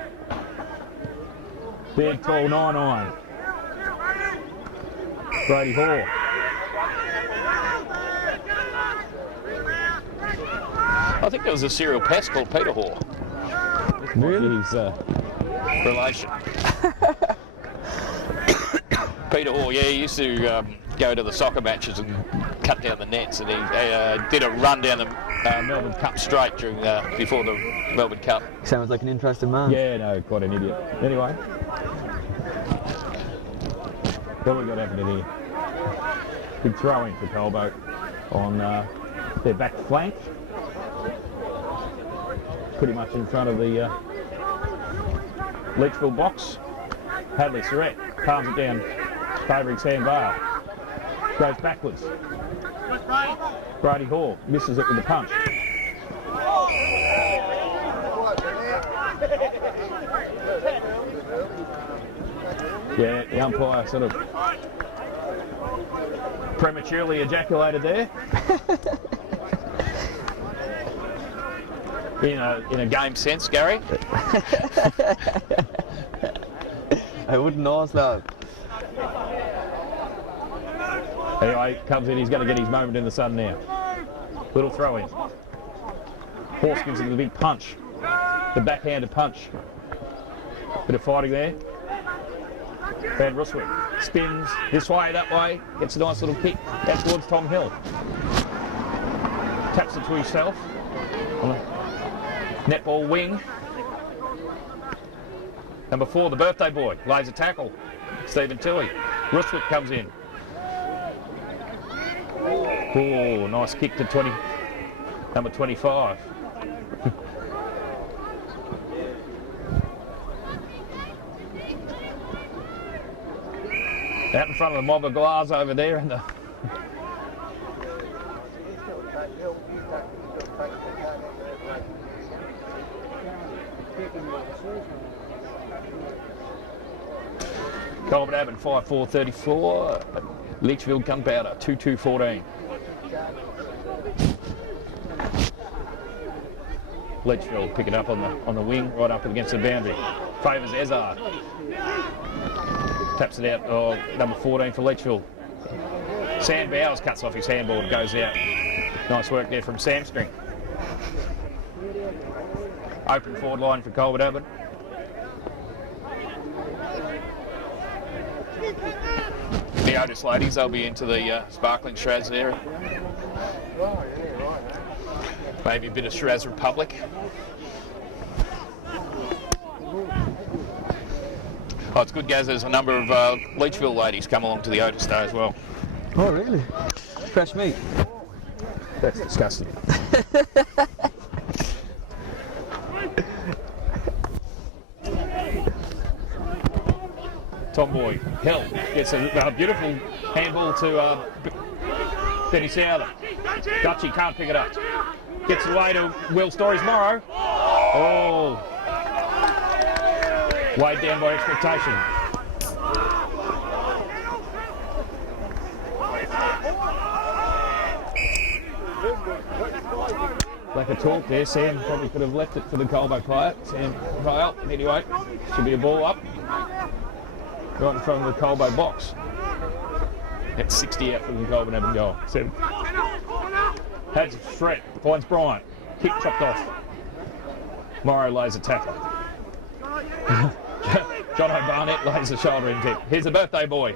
Big tall 9-9. Brady Hall. I think there was a serial pest called Peter Hall. Really? His relation. Peter Hall, yeah, he used to go to the soccer matches and cut down the nets, and he did a run down the Melbourne Cup straight during before the Melbourne Cup. Sounds like an interesting man. Yeah, no, quite an idiot. Anyway, what have we got happening here? Big throw in for Colbo on their back flank. Pretty much in front of the Leachfield box. Hadley Surrett palms it down, favouring Sam Vale. Goes backwards. Brady Hall misses it with the punch. Yeah, the umpire sort of prematurely ejaculated there. In a game sense, Gary. I wouldn't ask that. Anyway, comes in, he's going to get his moment in the sun now. Little throw in. Horse gives him the big punch. The backhanded punch. Bit of fighting there. Van Ruswick spins this way, that way. Gets a nice little kick out towards Tom Hill. Taps it to himself. On the netball wing. Number 4, the birthday boy, lays a tackle. Stephen Tilley. Ruswick comes in. Oh, nice kick to number 25. Out in front of the mob of glass over there, and the Colbinabbin 5-4-34, Leachfield Gunpowder 2-2-14. Leachfield pick it up on the wing, right up against the boundary. Favours Ezard. Taps it out, number 14 for Leachfield. Sam Bowers cuts off his handball and goes out. Nice work there from Samstring. Open forward line for Colbinabbin. The Otis ladies, they'll be into the sparkling Shiraz there. Maybe a bit of Shiraz Republic. Oh, it's good, Gaz. There's a number of Leachville ladies come along to the Otis Day as well. Oh, really? Fresh meat? That's disgusting. Tomboy Hill gets a beautiful handball to Benny Souther. Dutchy can't pick it up. Gets away to Will Story's Morrow. Oh. Weighed down by expectation. Lack of talk there. Sam probably could have left it for the Colbo player. Sam Vale, anyway, should be a ball up. Right in front of the Colbo box. That's 60 out from the Colbinabbin goal. 7. Has a threat. Finds Bryant. Kick chopped off. Morrow lays a tackle. John O'Barnett lays a shoulder in tip. Here's the birthday boy.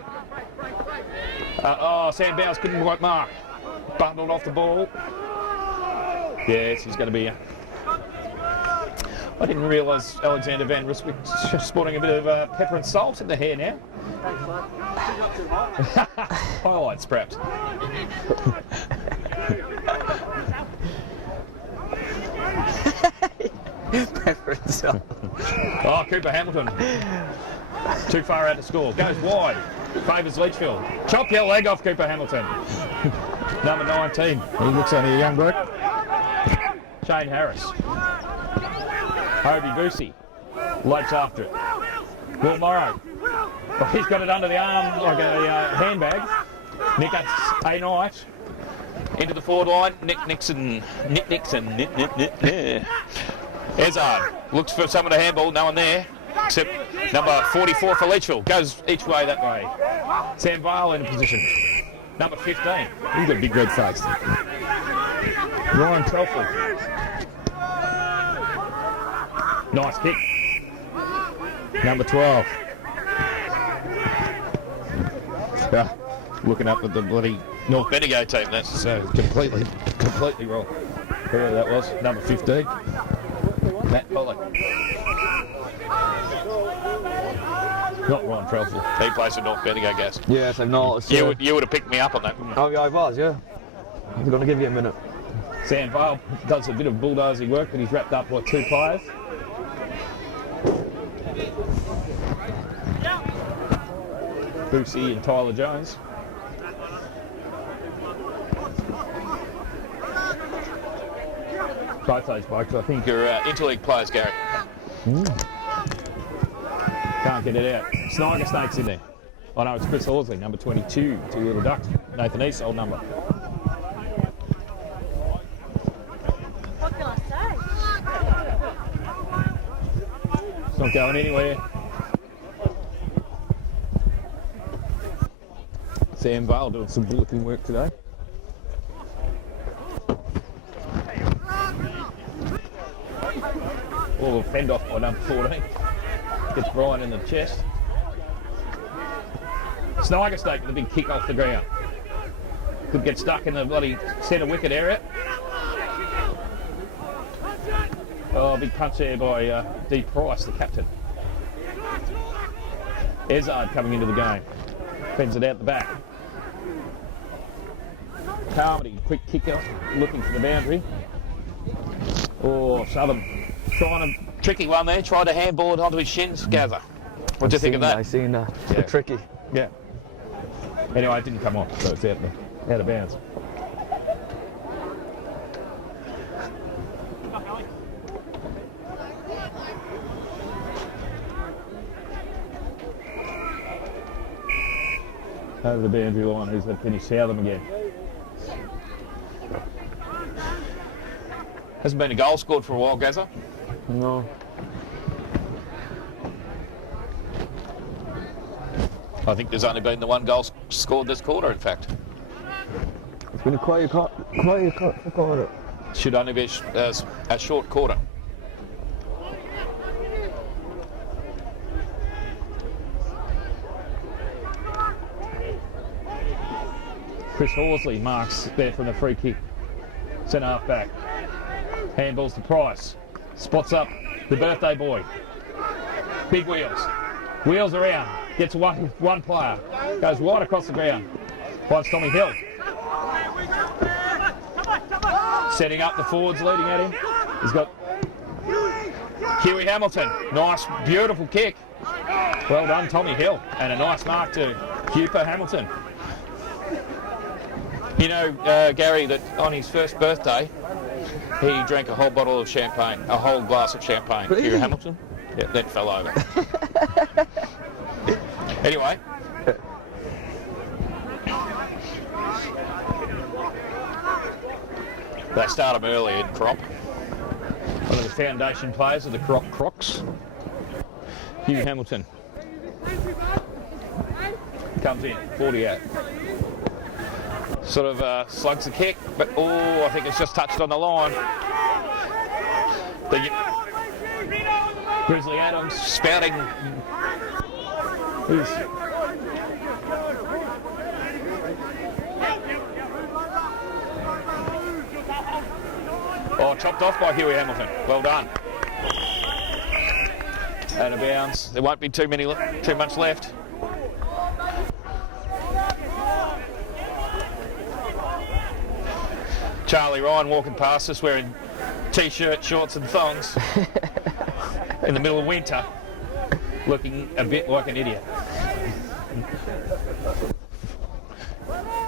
Sam Bowes couldn't quite mark. Bundled off the ball. Yes, he's going to be... I didn't realise Alexander Van Ryswick's sporting a bit of pepper and salt in the hair now. Highlights, perhaps. Pepper and salt. Oh, Cooper Hamilton. Too far out to score. Goes wide. Favours Leachfield. Chop your leg off, Cooper Hamilton. Number 19. He looks only a young bloke. Shane Harris. Hobie Boosie. Lopes after it. Will Morrow. Oh, he's got it under the arm like a handbag. Nick A. Knight. Into the forward line. Nick Nixon. Ezard looks for some of the handball, no one there, except number 44 for Leachville. Goes each way that way. Sam Vale in position. Number 15. He's got a big red face. Ryan Telford. Nice kick. Number 12. Looking up at the bloody North Bendigo team. That's completely wrong. Whoever that was. Number 15. Matt Pollock. Not Ron Trelford. He plays for North Bendigo, Gas. Yes, I've noticed. You would have picked me up on that, wouldn't you? Oh, yeah, I was, yeah. I was going to give you a minute. Sam Vale does a bit of bulldozy work, but he's wrapped up by 2 players. Boosie and Tyler Jones. Both those blokes, I think, are interleague players, Gary. Can't get it out. Sniger Snake's in there. I know it's Chris Horsley, number 22, 2 Little Ducks. Nathan East, old number. What can I say? It's not going anywhere. Sam Vale doing some bulletin work today. Well, fend off by number 14. Gets Brian in the chest. Sniger Snake with a big kick off the ground. Could get stuck in the bloody centre wicket area. Oh, big punch there by D. Price, the captain. Ezard coming into the game. Fends it out the back. Carmody, quick kick off, looking for the boundary. Oh, Southern trying a tricky one there, tried to handball it onto his shins. Gather. What do you think of that? I seen that. Yeah. Tricky. Yeah. Anyway, it didn't come off, so it's out of bounds. Over the boundary line, who's going to finish Southern again? Hasn't been a goal scored for a while, Gazza. No. I think there's only been the 1 goal scored this quarter, in fact. It's been a quiet quarter. Should only be a short quarter. Chris Horsley marks there from the free kick. Centre half back. Handballs to Price. Spots up the birthday boy. Big wheels. Wheels around. Gets one player. Goes right across the ground. Finds Tommy Hill. Setting up the forwards leading at him. He's got Huey Hamilton. Nice, beautiful kick. Well done, Tommy Hill. And a nice mark to Huper Hamilton. You know, Gary, that on his first birthday, he drank a whole bottle of champagne, a whole glass of champagne. Really? Huey Hamilton? Yeah, then fell over. Anyway. They start him early in Crop. One of the foundation players of the Crocs. Huey Hamilton Comes in, 48. sort of slugs the kick, but oh, I think it's just touched on the line. Grizzly Adams Spouting. is Chopped off by Huey Hamilton. Well done. Out of bounds. There won't be too much left. Charlie Ryan walking past us wearing t-shirt, shorts and thongs in the middle of winter, looking a bit like an idiot.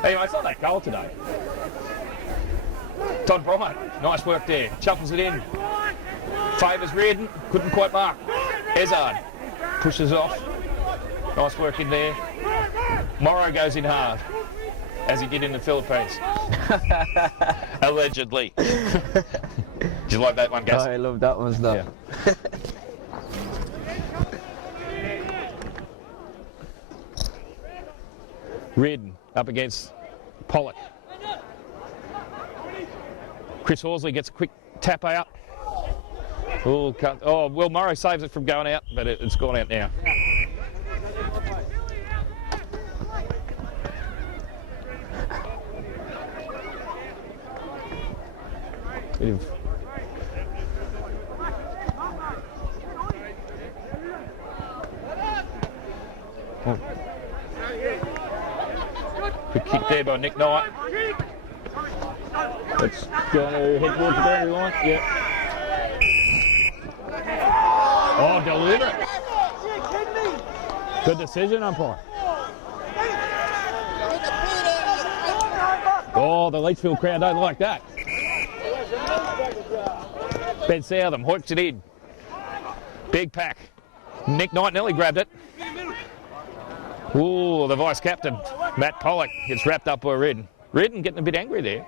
Anyway, it's not that cold today. Todd Bryant, nice work there. Shuffles it in. Favours Reardon, couldn't quite mark. Ezard pushes off. Nice work in there. Morrow goes in hard, as he did in the Philippines. Allegedly. Did you like that one, Gus? I love that one stuff. Yeah. Reardon up against Pollock. Chris Horsley gets a quick tap out. Oh, Will Murray saves it from going out, but it's gone out now. Bit of good kick there by Nick Knight. Let's go head towards the boundary line. Yep. Oh, deliberate. Good decision, umpire. Oh, the Leachfield crowd don't like that. Ben Southam hoiks it in. Big pack. Nick Knight nearly grabbed it. Ooh, the vice captain, Matt Pollock, gets wrapped up by Reardon. Reardon getting a bit angry there.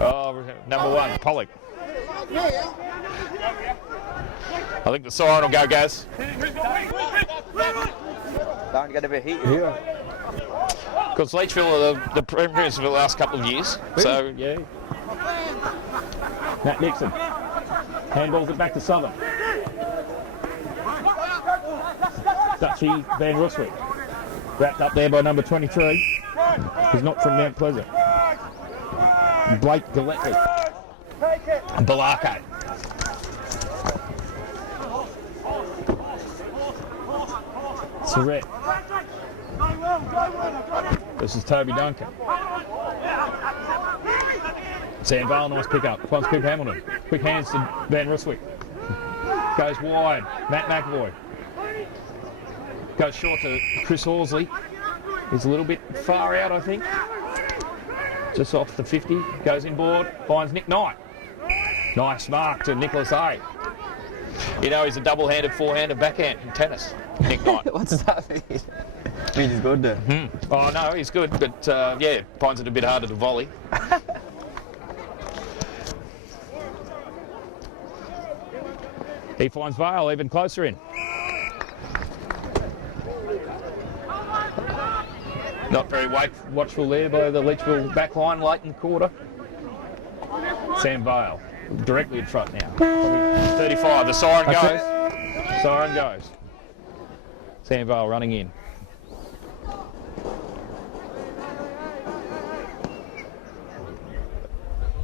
Oh, number one, Pollock. I think the siren will go, Gaz. Don't get a bit heated. Yeah. Because Leachville are the premiers for the last couple of years. So, Yeah. Matt Nixon handballs it back to Southern. Dutchy Van Ruswick wrapped up there by number 23. He's not from Mount Pleasant. Blake Gillespie. Balake. Surrett. This is Toby Duncan. Sam Vale, nice pick up. Finds Coop Hamilton. Quick hands to Van Ruswick. Goes wide. Matt McAvoy. Goes short to Chris Horsley. He's a little bit far out, I think. Just off the 50. Goes inboard. Finds Nick Knight. Nice mark to Nicholas A. You know, he's a double-handed, forehand backhand in tennis. Nick Knight. What does that mean? Means he's good then. Oh, no, he's good, but yeah, finds it a bit harder to volley. He finds Vale even closer in. Not very watchful there by the Leachville back line late in the quarter. Sam Vale, directly in front now. Probably 35, the siren That's goes. Siren goes. Sam Vale running in.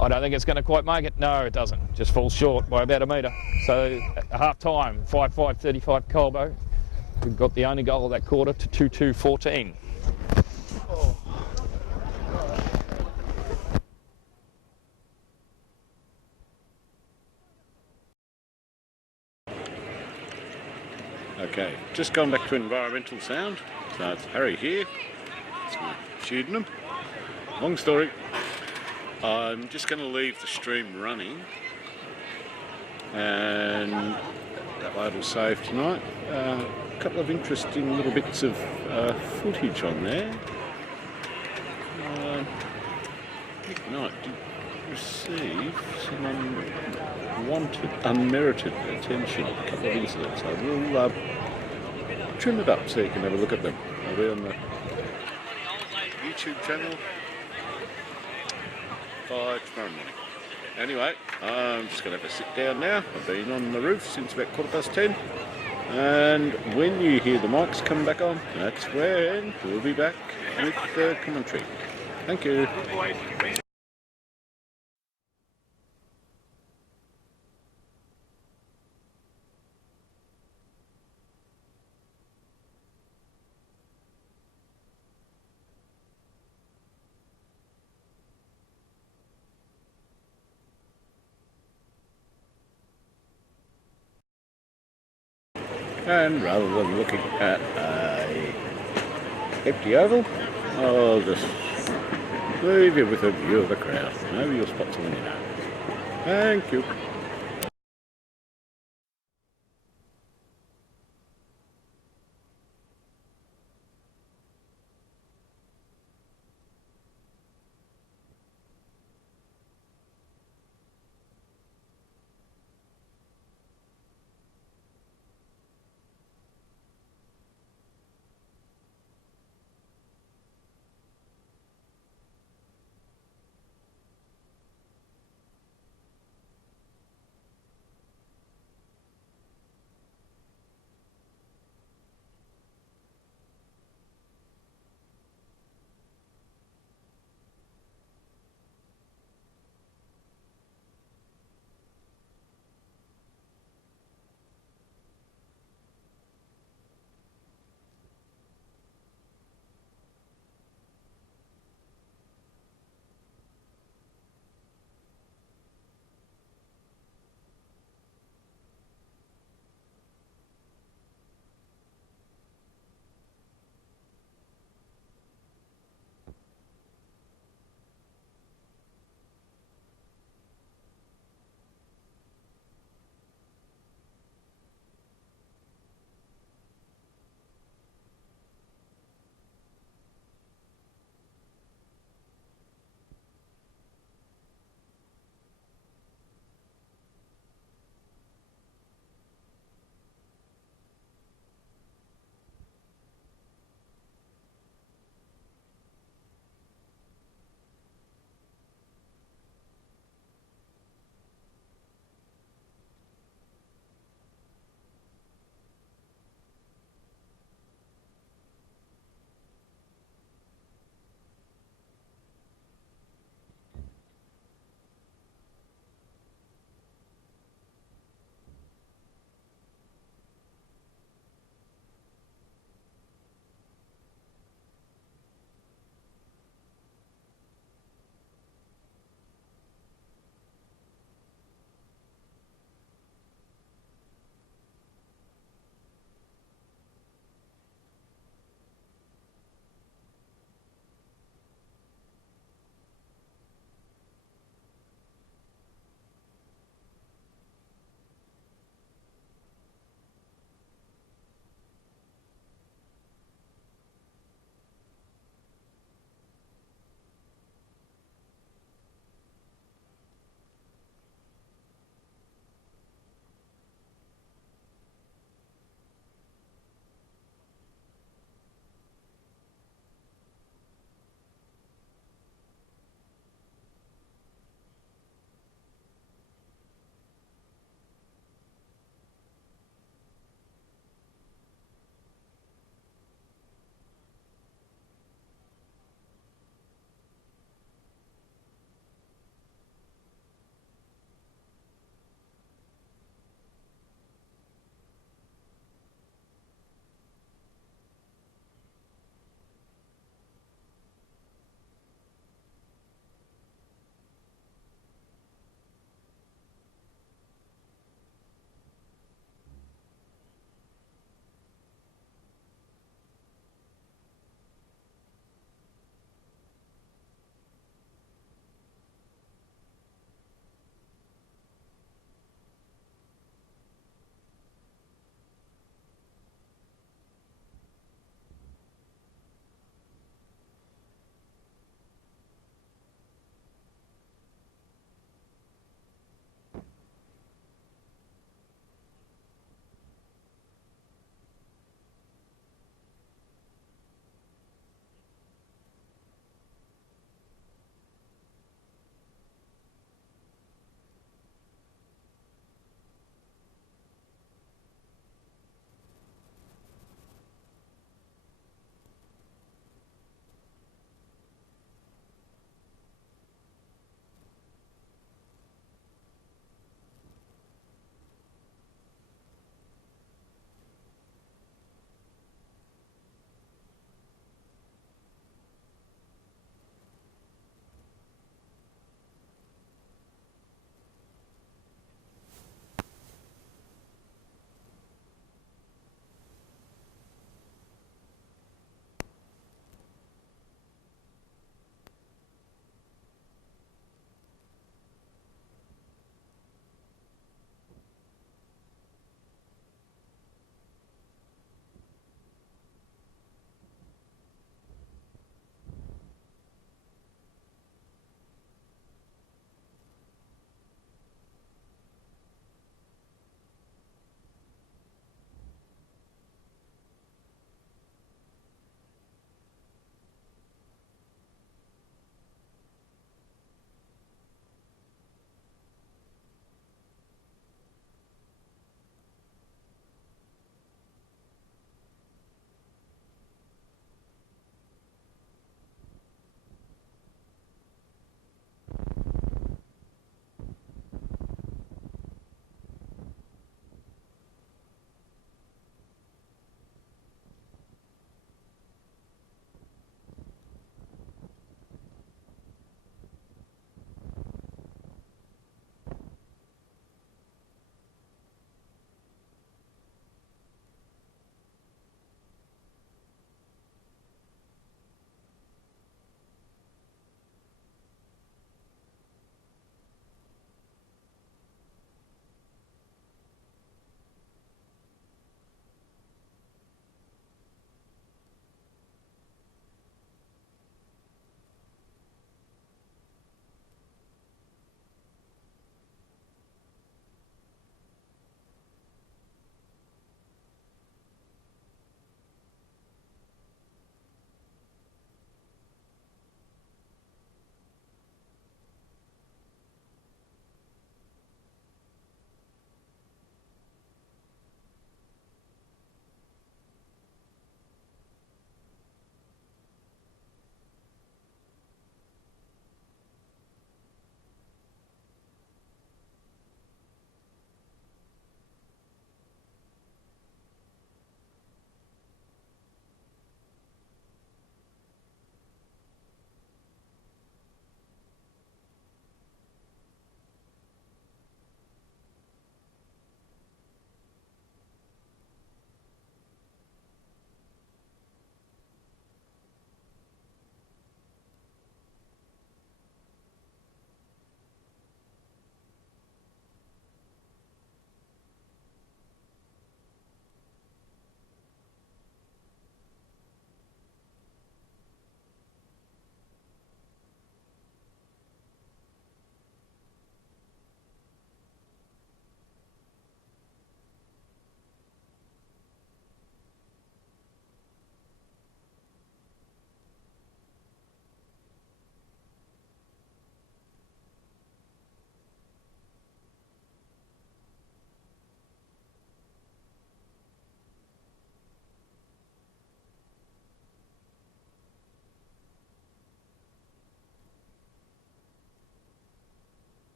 I don't think it's going to quite make it. No, it doesn't. Just falls short by about a metre. So at half time, 5-5-35 Colbo. We've got the only goal of that quarter to 2-2-14. Okay, just gone back to environmental sound. So it's Harry here. It's my pseudonym. Long story. I'm just going to leave the stream running, and that way it'll save tonight. A couple of interesting little bits of footage on there. Night did receive some unmerited attention, a couple of incidents. I will trim it up so you can have a look at them. I'll be on the YouTube channel by tomorrow morning. Anyway, I'm just going to have to sit down now. I've been on the roof since about 10:15, and when you hear the mics come back on, that's when we'll be back with the commentary. Thank you. And rather than looking at a empty oval, I'll just leave you with a view of the crowd. Maybe you'll spot someone you know. Thank you.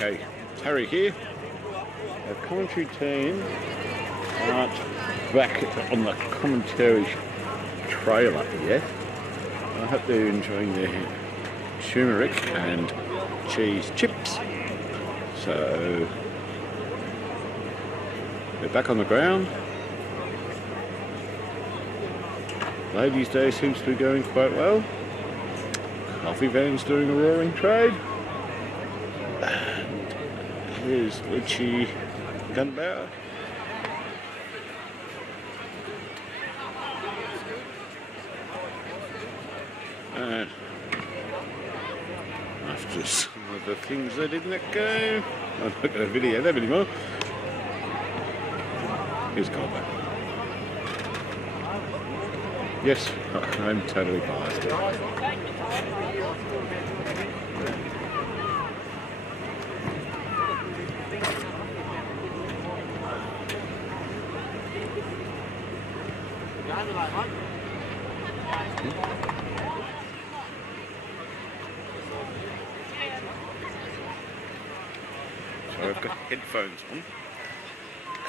Okay, Harry here. Our commentary team aren't back on the commentary trailer yet. I hope they're enjoying their turmeric and cheese chips. So they're back on the ground. Ladies' Day seems to be going quite well. Coffee van's doing a roaring trade. And here's Richie Gunbow. And after some of the things that didn't let go, I'm not going to video them anymore. Here's Colbinabbin. Yes, I'm totally biased. So I've got headphones on, and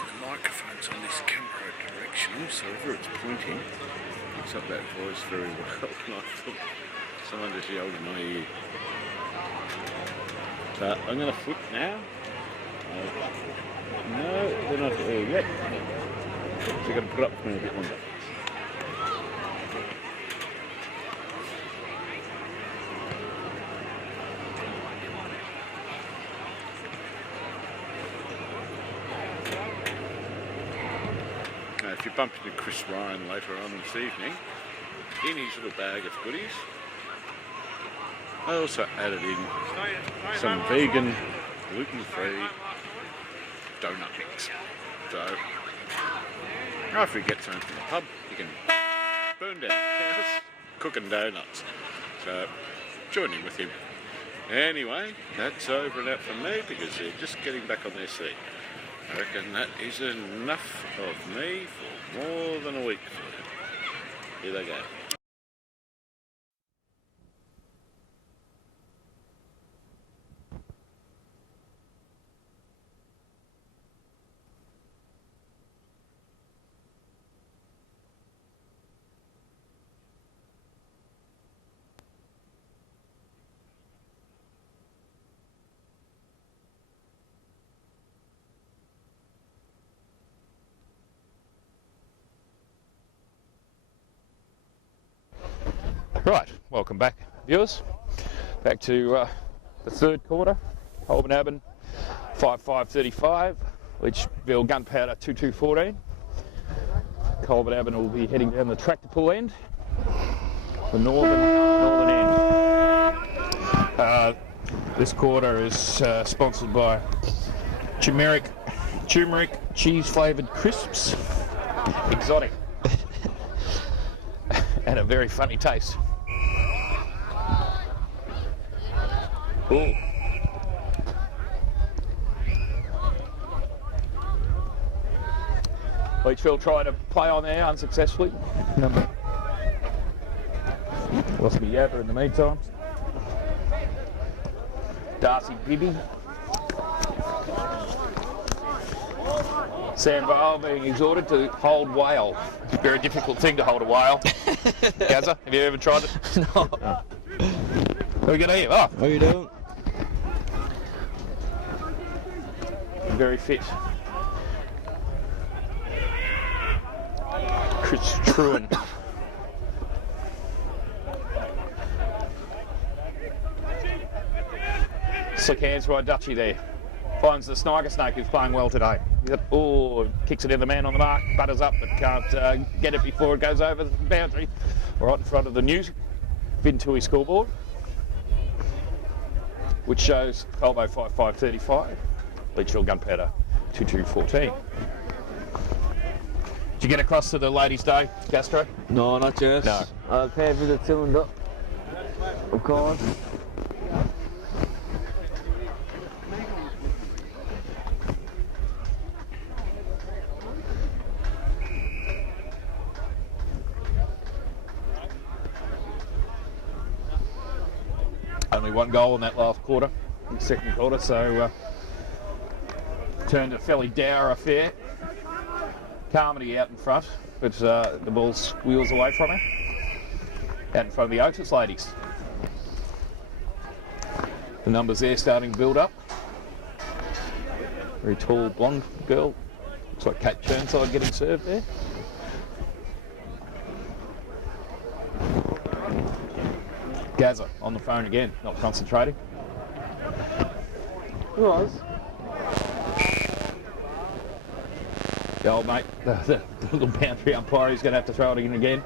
the microphone's on this camera directional, so wherever it's pointing, picks up that voice very well, and I thought someone just yelled in my ear. So I'm going to flip now. No, they're not there yet. So I've got to put up for me a bit longer. If you bump into Chris Ryan later on this evening, in his little bag of goodies, I also added in some vegan, gluten-free donut mix. So, after you get something from the pub, you can burn down the house cooking donuts. So, join in with him. Anyway, that's over and out from me because they're just getting back on their seat. I reckon that is enough of me for more than a week for them. Here they go. Right, welcome back, viewers. Back to the third quarter. Colbinabbin 5.5.35, Litchfield Gunpowder 2.2.14. Colbinabbin will be heading down the tractor pull end, the northern end. This quarter is sponsored by turmeric cheese flavoured crisps, exotic, and a very funny taste. Ooh. Litchfield tried to play on there unsuccessfully. Lost me yapper in the meantime. Darcy Bibby. Sam Vale being exhorted to hold whale. It's a very difficult thing to hold a whale. Gazza, have you ever tried it? No. Oh. What are we going to eat? Oh. What are you doing? Very fit. Chris Truan. Slick hands by Dutchy there. Finds the Sniger Snake who's playing well today. Oh, kicks it in the man on the mark, butters up but can't get it before it goes over the boundary. Right in front of the new Vintui scoreboard, which shows Colbo 5.5.35, Litchfield Gunpowder 2.2.14. Did you get across to the Ladies' Day, Gastro? No, not yet. No. I'll pay for the tuned up. Of course. Only one goal in that last quarter. in the second quarter, so turned a fairly dour affair. Carmody out in front, but the ball squeals away from her. Out in front of the Otis ladies. The numbers there starting to build up. Very tall blonde girl. Looks like Kate Churnside getting served there. Gazza on the phone again, not concentrating. Who was? The old mate, the little boundary umpire, he's going to have to throw it in again.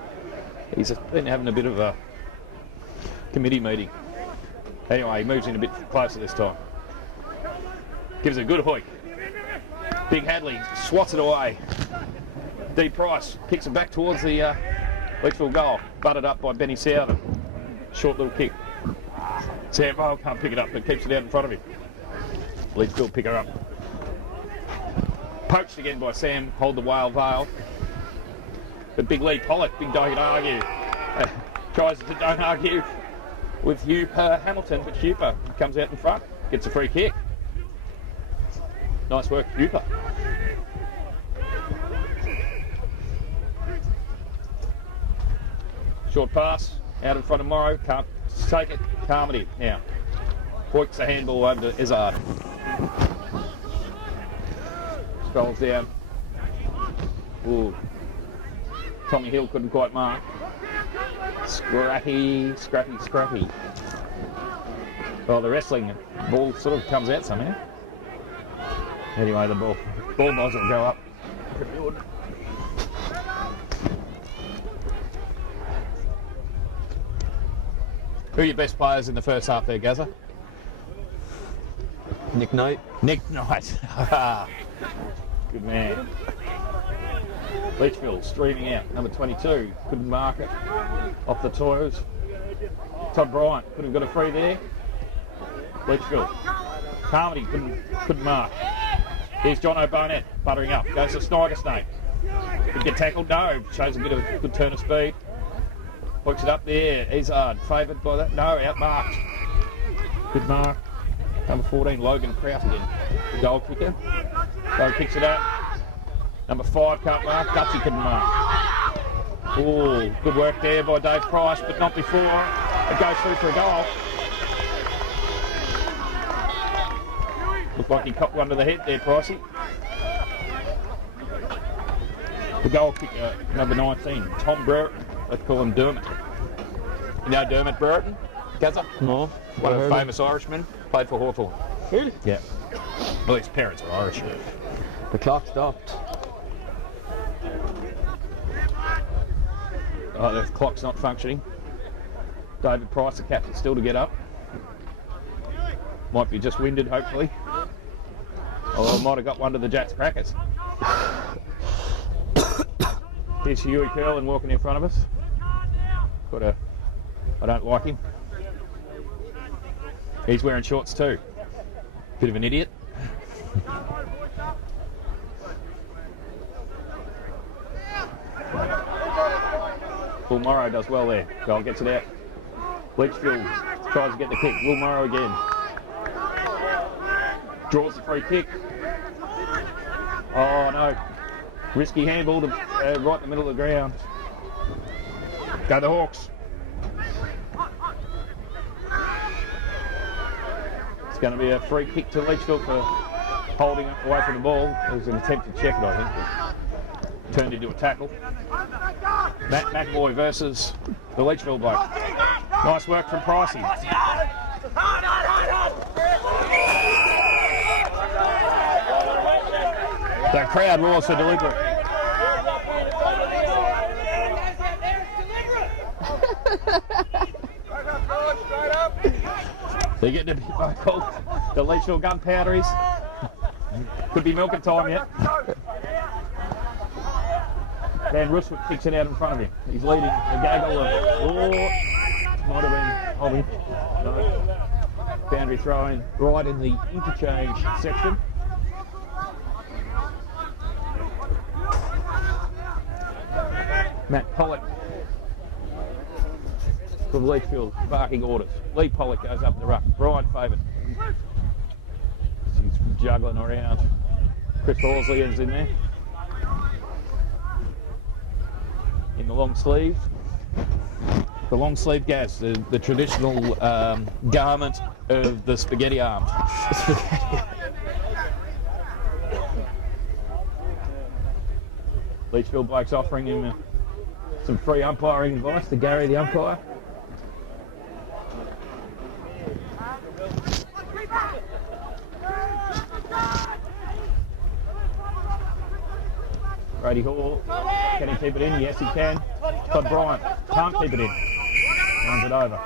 He's been having a bit of a committee meeting. Anyway, he moves in a bit closer this time. Gives it a good hoik. Big Hadley swats it away. D. Price kicks it back towards the Leachville goal. Butted up by Benny Southern. Short little kick. Sam Vale can't pick it up, but keeps it out in front of him. Leachville pick her up. Poached again by Sam, hold the whale Vale. But big Lee Pollock, big don't argue. Tries to don't argue with Hamilton, but Huper comes out in front, gets a free kick. Nice work, Huper. Short pass, out in front of Morrow, can't take it, Carmody now. Hoiks the handball over to Izzard. Scrolls down. Ooh. Tommy Hill couldn't quite mark. Scrappy. Well, the wrestling ball sort of comes out somehow. Anyway, the ball nozzle will go up. Who are your best players in the first half there, Gazza? Nick Knight. Nick Knight. Good man. Leachville streaming out, number 22, couldn't mark it, off the toes. Todd Bryant could have got a free there. Leachville. Carmody couldn't mark. Here's John O'Bonet buttering up, goes to Sniger Snake. Could get tackled, no, shows a bit of a good turn of speed. Hooks it up there, Izzard, favoured by that, no, outmarked. Good mark. Number 14, Logan Kraut again, the goal kicker. Goal kicks it out. Number 5 can't mark, Dutchy couldn't mark. Oh, good work there by Dave Price, but not before it goes through for a goal. Looked like he copped one to the head there, Pricey. The goal kicker, number 19, Tom Brereton. Let's call him Dermot. You know Dermot Brereton? Gazza? No. One of the famous Irishmen, played for Hawthorn. Really? Yeah. Well, his parents are Irish. The clock stopped. Oh, the clock's not functioning. David Price, the captain, still to get up. Might be just winded, hopefully. Or might have got one to the Jats Crackers. Here's Huey Curlin walking in front of us. I don't like him. He's wearing shorts too. Bit of an idiot. Will Morrow does well there. Goal gets it out. Leachfield tries to get the kick. Will Morrow again. Draws the free kick. Oh no. Risky handball to right in the middle of the ground. Go the Hawks. It's going to be a free kick to Leachfield for holding it away from the ball. It was an attempt to check it, I think. Turned into a tackle. Matt McAvoy versus the Leachville bloke. Nice work from Pricey. The crowd roars for deliberate. They're getting a bit vocal. The Leachville gunpowderies. Could be milking time yet. Van Ruswick kicks it out in front of him. He's leading the gaggle of... might have been holding. No. Boundary throw in right in the interchange section. Matt Pollock from Leachfield barking orders. Lee Pollock goes up the ruck. Brian favoured. juggling around. Chris Horsley is in there. In the long sleeve. The long sleeve Gaz, the traditional garment of the spaghetti arm. Leachfield blokes offering him some free umpiring advice to Gary the umpire. Brady Hall, can he keep it in? Yes, he can. Todd Bryant can't keep it in. Runs it over.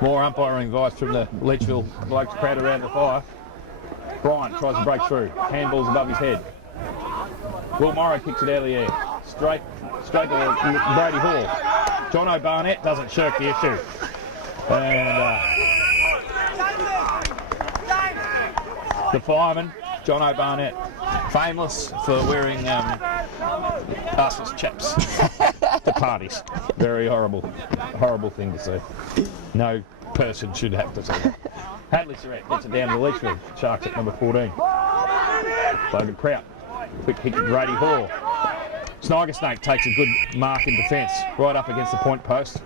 More umpiring advice from the Leachville blokes crowd around the fire. Bryant tries to break through. Handball's above his head. Will Morrow kicks it out of the air. Straight to Brady Hall. Jono Barnett doesn't shirk the issue. And the fireman, Jono Barnett, famous for wearing arseless chaps to parties. Very horrible thing to see. No person should have to see that. Hadley Surratt gets it down to the Leachfield. Sharks at number 14. Logan Prout. Quick kick to Brady Hall. Sniger Snake takes a good mark in defence, right up against the point post.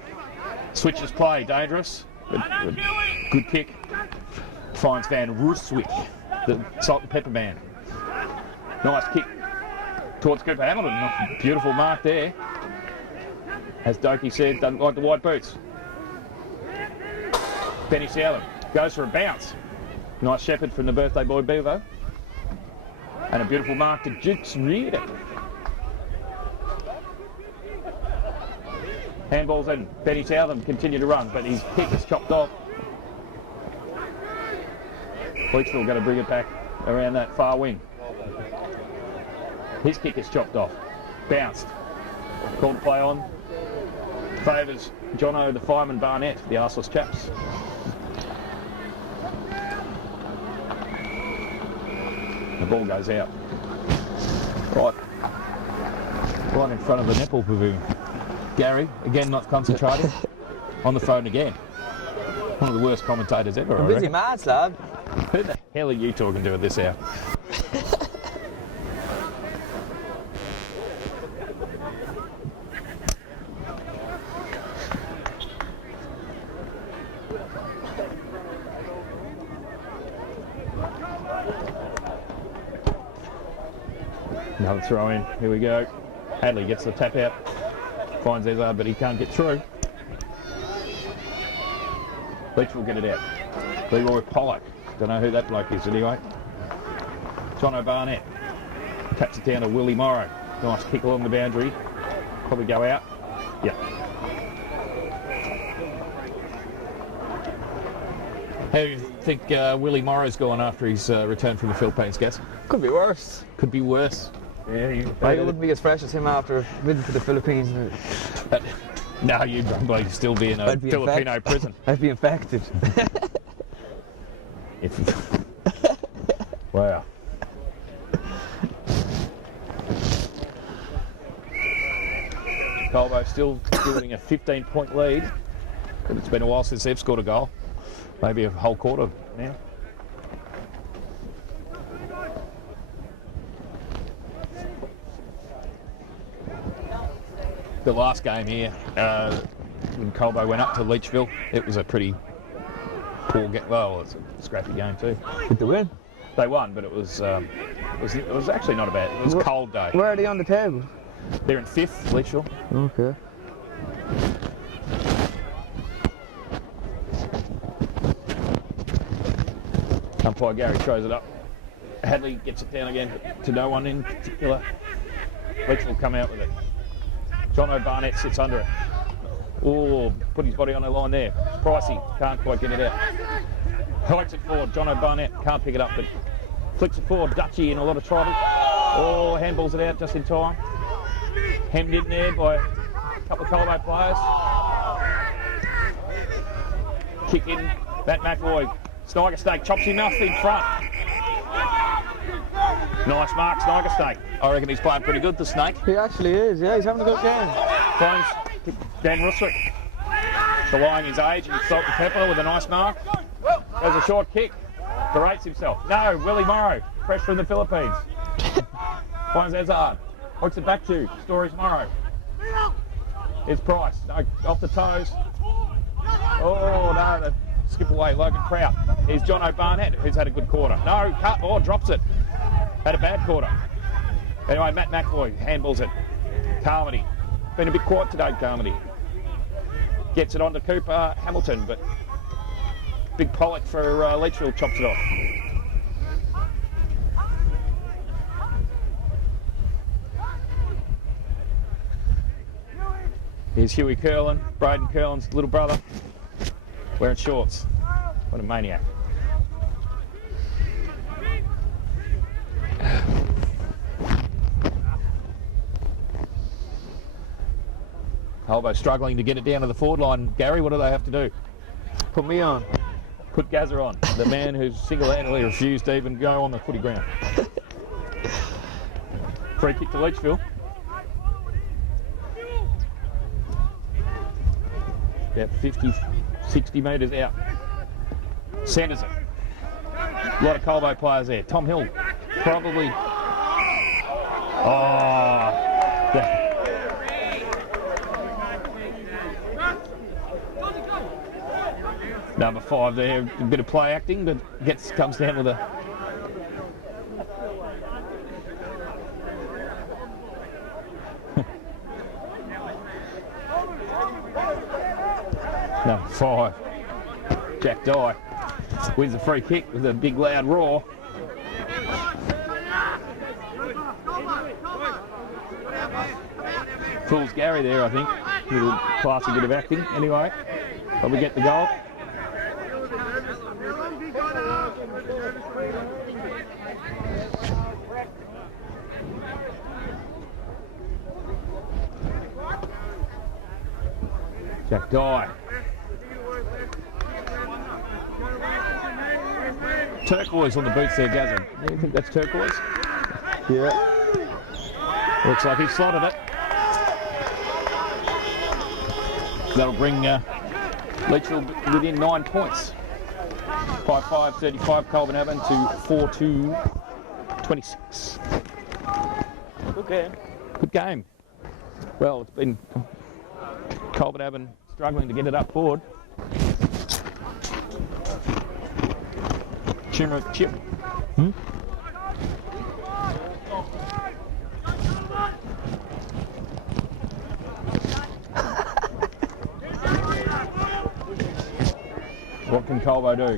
Switches play, dangerous. Good kick. Finds Van Rooswick, the salt and pepper man. Nice kick towards Cooper Hamilton. Beautiful mark there. As Dokie said, doesn't like the white boots. Benny Southern goes for a bounce. Nice shepherd from the birthday boy Bevo. And a beautiful mark to Jukes Reardon. Handballs in. Benny Southern continue to run, but his kick is chopped off. Leachville going to bring it back around that far wing. His kick is chopped off. Bounced. Called play on. Favours Jono the fireman Barnett, the arseless chaps. The ball goes out. Right in front of the netball pavilion. Gary, again not concentrating. On the phone again. One of the worst commentators ever. A busy man, lad. Who the hell are you talking to at this hour? Another throw in. Here we go. Hadley gets the tap out. Finds Ezard, but he can't get through. Leach will get it out. Leroy Pollock. Don't know who that bloke is anyway. Jono Barnett. Taps it down to Willie Morrow. Nice kick along the boundary. Probably go out. Yeah. How do you think Willie Morrow's gone after his return from the Philippines, Gas? Could be worse. Could be worse. Yeah, Maybe it wouldn't be as fresh as him after visiting to the Philippines. No, you'd probably still be in a Filipino prison. I'd be infected. Wow. Colbo still building a 15-point lead, but it's been a while since they've scored a goal. Maybe a whole quarter now. The last game here, when Colbo went up to Leachville, it was a pretty poor game. Well, it's a scrappy game too. Did they win? They won, but it was actually not a bad. It was a cold day. Where are they on the table? They're in 5th, Leachville. Okay. Umpire Gary throws it up. Hadley gets it down again to no one in particular. Leach will come out with it. Jono Barnett sits under it. Oh, put his body on the line there. Pricey can't quite get it out. Hikes it forward. Jono Barnett can't pick it up, but flicks it forward. Dutchy in a lot of trouble. Oh, handballs it out just in time. Hemmed in there by a couple of Colorado players. Kick in. Matt McAvoy. Sniger Snake chops him off in front. Nice mark, Sniker Snake. I reckon he's playing pretty good, the Snake. He actually is, yeah, he's having a good game. Finds Dan Russwick. Denying his age and salt and pepper with a nice mark. There's a short kick. Berates himself. No, Willie Morrow, fresh from the Philippines. Finds Ezard. Works it back to Stories Morrow. Here's Price. No, off the toes. Oh, no, the skip away, Logan Kraut. Here's John O'Barnett, who's had a good quarter. No, cut, or drops it. Had a bad quarter. Anyway, Matt McVoy handballs it. Carmody. Been a bit quiet today, Carmody. Gets it onto Cooper Hamilton, but Big Pollock for Leachville chops it off. Here's Huey Curlin, Braden Curlin's little brother, wearing shorts. What a maniac. Holbo struggling to get it down to the forward line. Gary, what do they have to do? Put me on. Put Gazza on, the man who's single-handedly refused to even go on the footy ground. Free kick to Leachville. About 50, 60 metres out. Centres it. A lot of Colbo players there. Tom Hill, probably. Oh. Number 5 there, a bit of play acting, but comes down with a... Number 5, Jack Dye, wins the free kick with a big loud roar. Fools Gary there, I think. A little classy bit of acting. Anyway, probably get the goal. Jack Dye. Turquoise on the boots there, Gazza. Do you think that's turquoise? Yeah. Looks like he slotted it. That'll bring Leachville within 9 points. 5-5-35 Colbinabbin to 4-2-26. Good game. Good game. Well, it's been Colbinabbin struggling to get it up forward. Chip. What can Colbo do?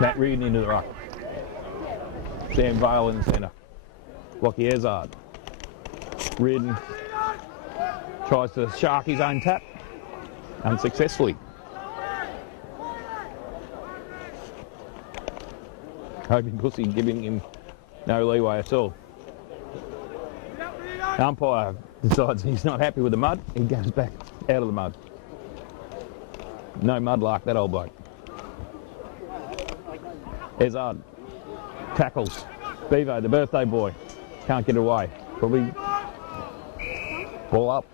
Matt Reardon into the ruck. Sam Vale in the centre. Lockie Ezard. Reardon tries to shark his own tap. Unsuccessfully. Hoping Pussy giving him no leeway at all. The umpire decides he's not happy with the mud. He goes back out of the mud. No mud like that old bloke. Ezard tackles Bevo, the birthday boy. Can't get away. Probably ball up.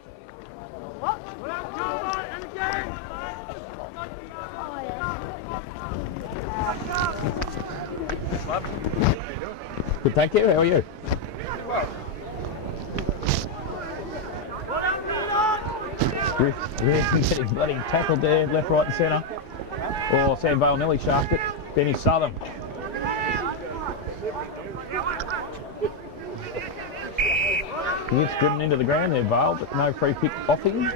Good, thank you. How are you? Getting bloody tackled there, left, right and centre. Oh, Sam Vale nearly sharked it. Benny Southern. He gets driven into the ground there, Vale, but no free kick off him.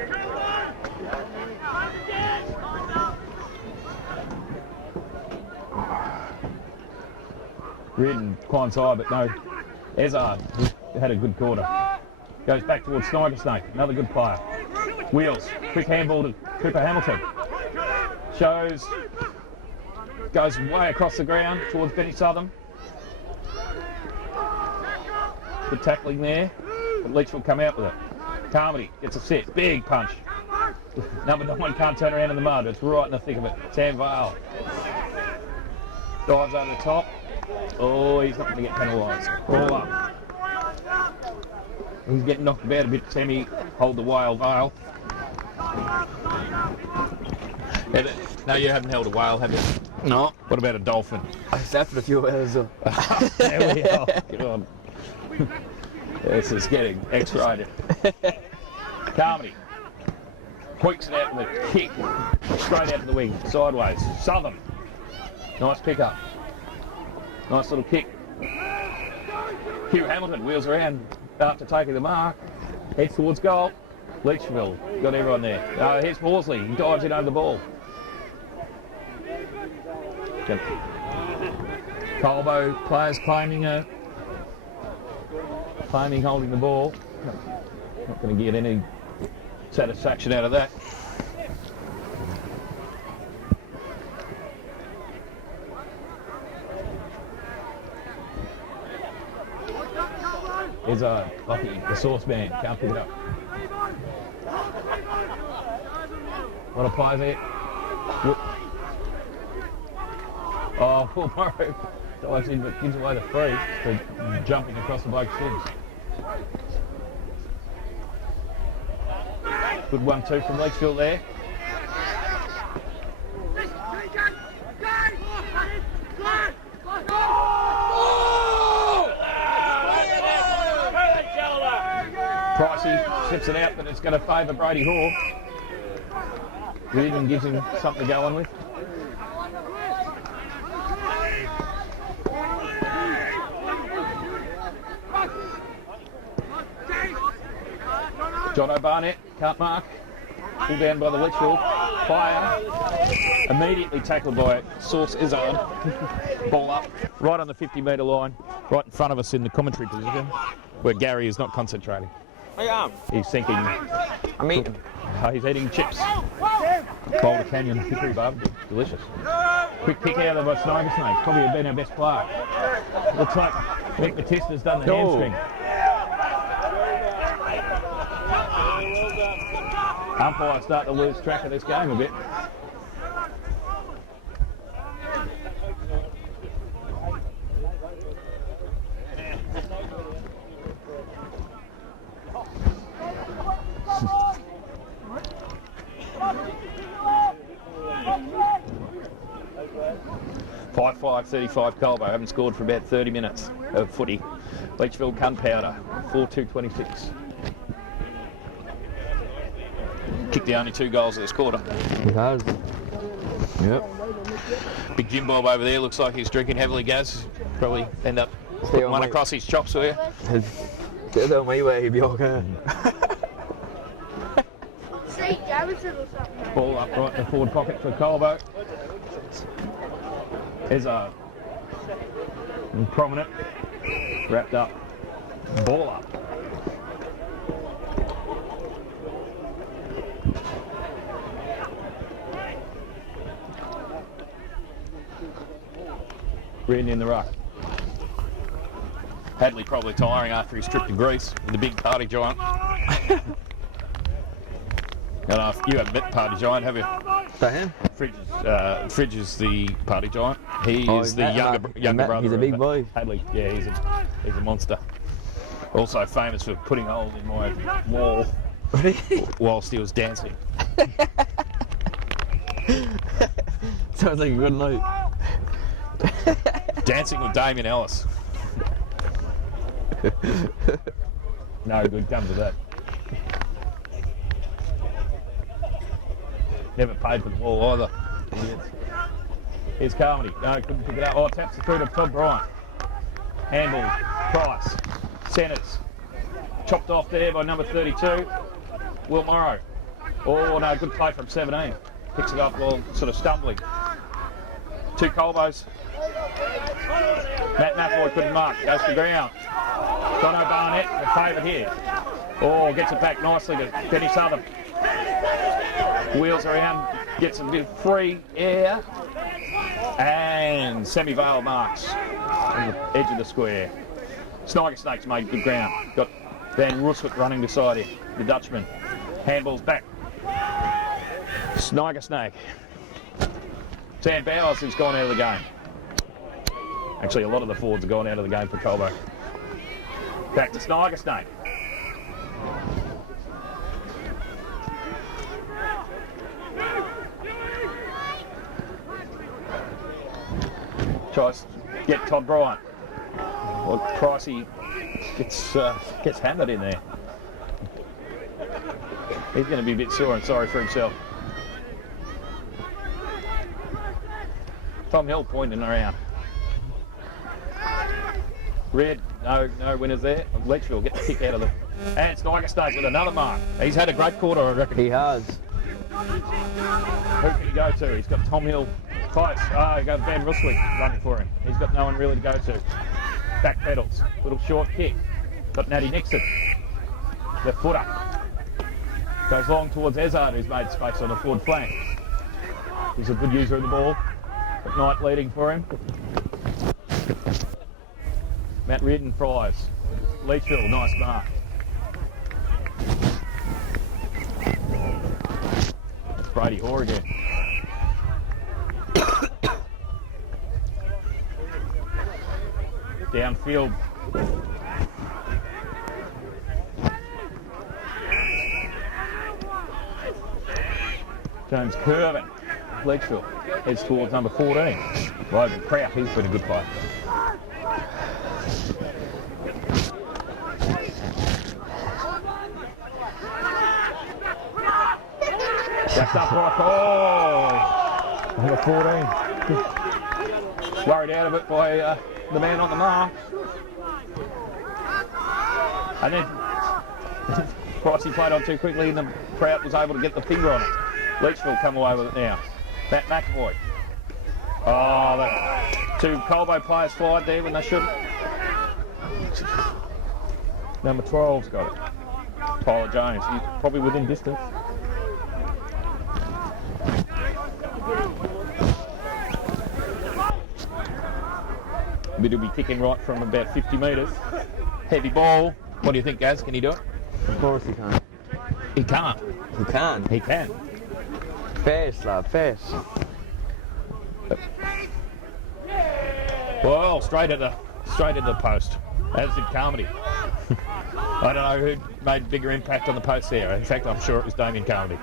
Reardon climbs high, but no. Ezard had a good quarter. Goes back towards Sniper Snake, another good player. Wheels, quick handball to Cooper Hamilton. Shows, goes way across the ground towards Benny Southern. Good tackling there, but Leach will come out with it. Carmody gets a set, big punch. Number 9 can't turn around in the mud, it's right in the thick of it. Sam Vale dives over the top. Oh, he's not going to get penalised. All up. He's getting knocked about a bit. Sammy, hold the whale veil. No, you haven't held a whale, have you? No. What about a dolphin? I slept for a few hours though. There we are. God. This is getting X-rated. Carmody. Tweaks it out with a kick. Straight out to the wing. Sideways. Southern. Nice pick-up. Nice little kick. Hugh Hamilton wheels around after taking the mark. Heads towards goal. Leachville. Got everyone there. Here's Horsley. He dives in over the ball. Colbo players claiming holding the ball. Not going to get any satisfaction out of that. Here's Lucky, the sauce man, can't pick it up. What a play there. Whoop. Oh, Paul Morrow dives in but gives away the free for jumping across the bloke's shins. Good 1-2 from Leachville there. Pricey slips it out, but it's going to favour Brady Hall. Reardon gives him something to go on with. Jono Barnett can't mark. Pulled down by the Litchfield player. Immediately tackled by Source Izzard. Ball up right on the 50-metre line, right in front of us in the commentary position, where Gary is not concentrating. I am. He's thinking. I'm eating. He's eating chips. Boulder Canyon hickory barb, delicious. Quick pick out of a Sniper Snake. Probably have been our best player. Looks like Nick Batista's done the hamstring. Umpire start to lose track of this game a bit. Five 35 Colbo, haven't scored for about 30 minutes of footy. Leachville Gunpowder, 4-2-26. Kicked the only 2 goals of this quarter. He has. Yep. Big Jim Bob over there looks like he's drinking heavily, Gaz. Probably end up putting one across his chops for you. Get out of my way, Bjorka. St. Jamison or something. Ball up right in the forward pocket for Colbo. Izzard. Prominent. Wrapped up. Ball up. Reardon in the ruck. Hadley probably tiring after his trip to Greece with the big party giant. You haven't met Party Giant, have you? Him? Fridge is the Party Giant. He is the younger brother. He's a big boy. Hadley, yeah, he's a monster. Also famous for putting holes in my wall whilst he was dancing. Sounds like a good night. Dancing with Damien Ellis. No good comes of that. Never paid for the ball either. Here's Carmody. No, couldn't pick it up. Oh, taps it through to Todd Bryant. Handball, Price, centres. Chopped off there by number 32, Will Morrow. Oh, no, good play from 17. Picks it up while sort of stumbling. 2 Colbos. Matt Malfoy couldn't mark. Goes to ground. Jono Barnett, the favourite here. Oh, gets it back nicely to Benny Southern. Wheels around, gets a bit of free air, and semi-veil marks on the edge of the square. Sniger Snake's made good ground. Got Van Rooswick running beside him, the Dutchman. Handball's back. Sniger Snake. Sam Bowers has gone out of the game. Actually, a lot of the forwards have gone out of the game for Colbo. Back to Sniger Snake. Tries to get Todd Bryant. Well, Pricey gets hammered in there. He's going to be a bit sore and sorry for himself. Tom Hill pointing around. Red, no winners there. Leachville get the kick out of the... And Sniger Snake with another mark. He's had a great quarter, I reckon. He has. Who can he go to? He's got Tom Hill close. He got Van Ruswick running for him. He's got no one really to go to. Back pedals. Little short kick. Got Natty Nixon. Left footer. Goes long towards Ezard, who's made space on the forward flank. He's a good user of the ball. Got Knight leading for him. Matt Reardon fries. Leachville, nice mark. That's Brady Hoare again. Downfield. James Curvin, Leachville, heads towards number 14. Logan Kraut, he's been a good player. Backed up right. Oh! Number 14. Worried out of it by the man on the mark. And then Pricey played on too quickly and the Kraut was able to get the finger on it. Leachville come away with it now. Matt McAvoy. Oh, the two Colbo players flied there when they shouldn't. Number 12's got it. Tyler Jones. He's probably within distance. But he'll be kicking right from about 50 metres. Heavy ball. What do you think, Gaz? Can he do it? Of course he can. He can't. He can. He can. Face, lad, face. Well, straight at the post. As did Carmody. I don't know who made bigger impact on the post there. In fact, I'm sure it was Damien Carmody.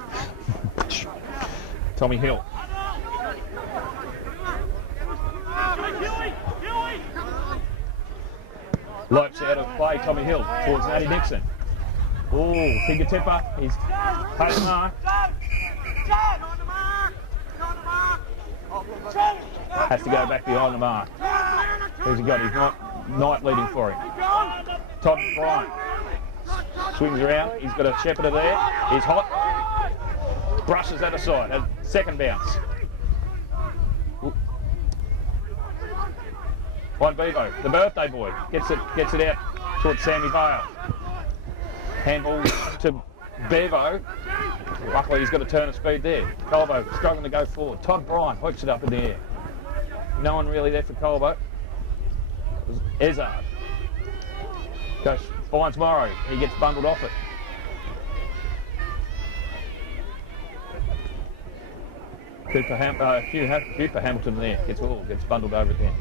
Tommy Hill. Lopes out of play, Tommy Hill towards Natty Nixon. Oh, finger tipper. He's post mark. Has to go back behind the mark. Who's he got? He's Knight leading for him. Todd Bryant swings around. He's got a Shepherder there. He's hot. Brushes that aside. A second bounce. One Bevo, the birthday boy, gets it out towards Sammy Bale. Handball to Bevo. Luckily he's got a turn of speed there. Colbo struggling to go forward. Todd Bryant hooks it up in the air. No one really there for Colbo. Ezard finds Morrow. He gets bundled off it. Cooper Hamilton there gets bundled over it then.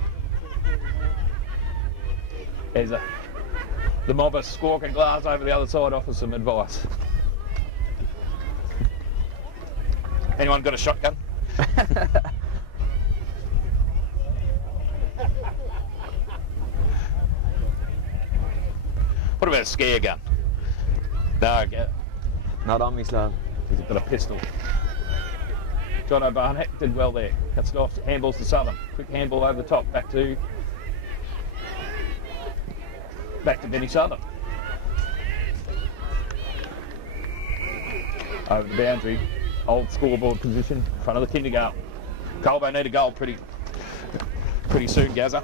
The mob of Squawk and Glass over the other side offers some advice. Anyone got a shotgun? What about a scare gun? No, not on me, Slav. He's got a pistol. John O'Barnett did well there. Cuts it off, handballs to Southern. Quick handball over the top, back to Benny Southern. Over the boundary, old scoreboard position, in front of the kindergarten. Colbo need a goal pretty soon, Gazza.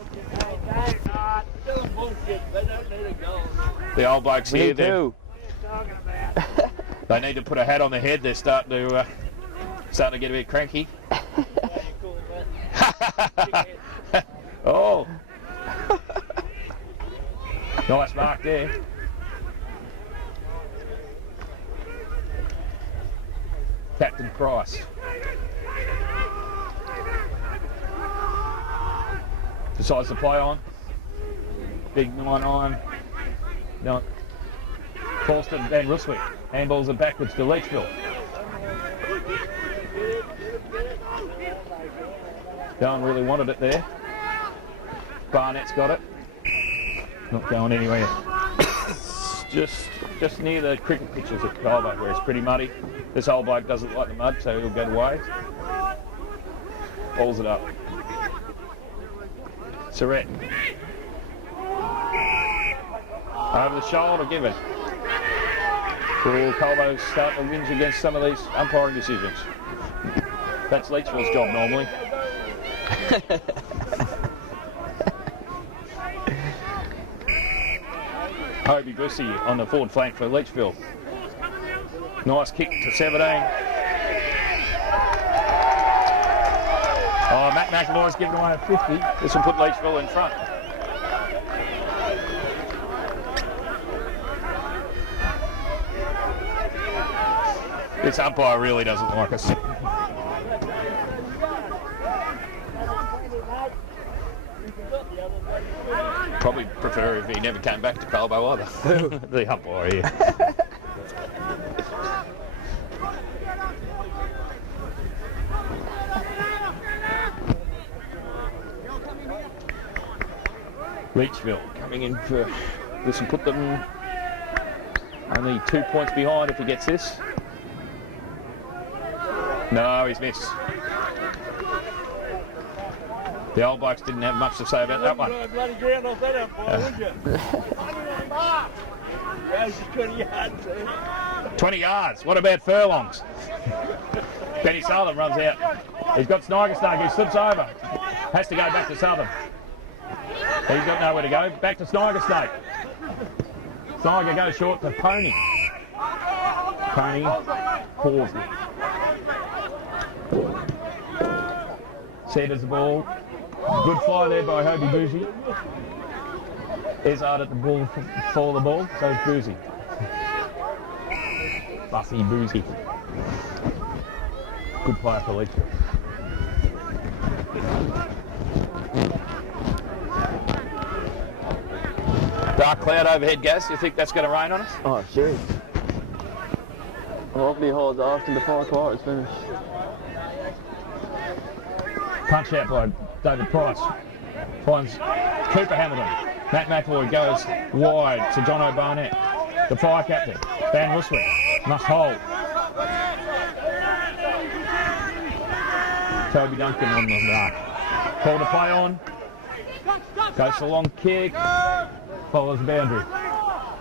The old blokes here, they need to put a hat on their head. They're starting to get a bit cranky. Oh. Nice mark there. Captain Price. decides to play on. Big 9-9. No. Forster Van Ruswick. Handballs it backwards to Leachville. Don't really wanted it there. Barnett's got it. Not going anywhere. just near the cricket pitches at Colbinabbin where it's pretty muddy. This old bloke doesn't like the mud, so he'll get away. Balls it up. Surrett. Over the shoulder, give it. Will Colbo start to whinge against some of these umpiring decisions? That's Leachville's job normally. Hobie Bussy on the forward flank for Leachville. Nice kick to 17. Oh, Matt McEvoy's given away a 50. This will put Leachville in front. This umpire really doesn't like us. Probably prefer if he never came back to Colbo either. The umpire here. Leachville coming in for this will put them only 2 points behind if he gets this. No, he's missed. The old blokes didn't have much to say about that one. Bloody ground off that umpire, would you? 20 yards. 20 yards. What about furlongs? Benny Southern runs out. He's got Snigersnake, who slips over. Has to go back to Southern. He's got nowhere to go. Back to Snigersnake. Sniger goes short to Pony. Pony pauses. Centres the ball. Good fly there by Hobie Boozy. Izzard at the ball for the ball, so it's Boozy. Bussy Boozy. Good player for Leachville. Dark cloud overhead, Gaz. You think that's going to rain on us? Oh, jeez. Hopefully it holds off till the 4 quarters finish. Punch out by David Price. Finds Cooper Hamilton. Matt McEvoy goes wide to John O'Barnett. The fire captain, Van Ruswick, must hold. Toby Duncan on the mark. Call to play on. Goes for a long kick. Follows the boundary.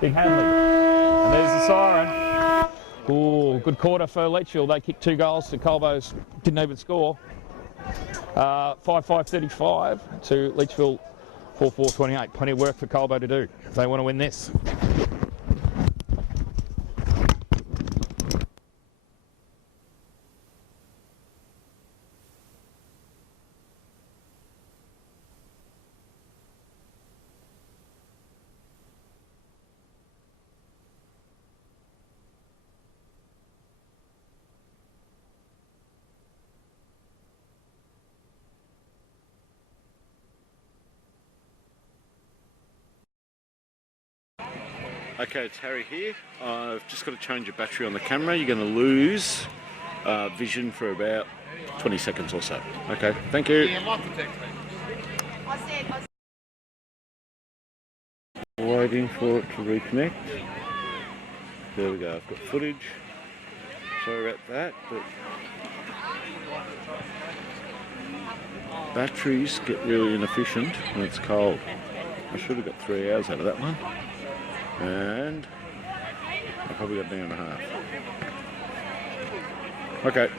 Big Hadley. And there's the siren. Oh, good quarter for Leachville. They kicked 2 goals to Colbo's. Didn't even score. 5-5-35 to Leachville 4-4-28. Plenty of work for Colbo to do if they want to win this. Okay, it's Harry here. I've just got to change your battery on the camera. You're going to lose vision for about 20 seconds or so. Okay, thank you. Waiting for it to reconnect. There we go, I've got footage. Sorry about that, but batteries get really inefficient when it's cold. I should have got 3 hours out of that one. And I probably got an hour and a half. Okay,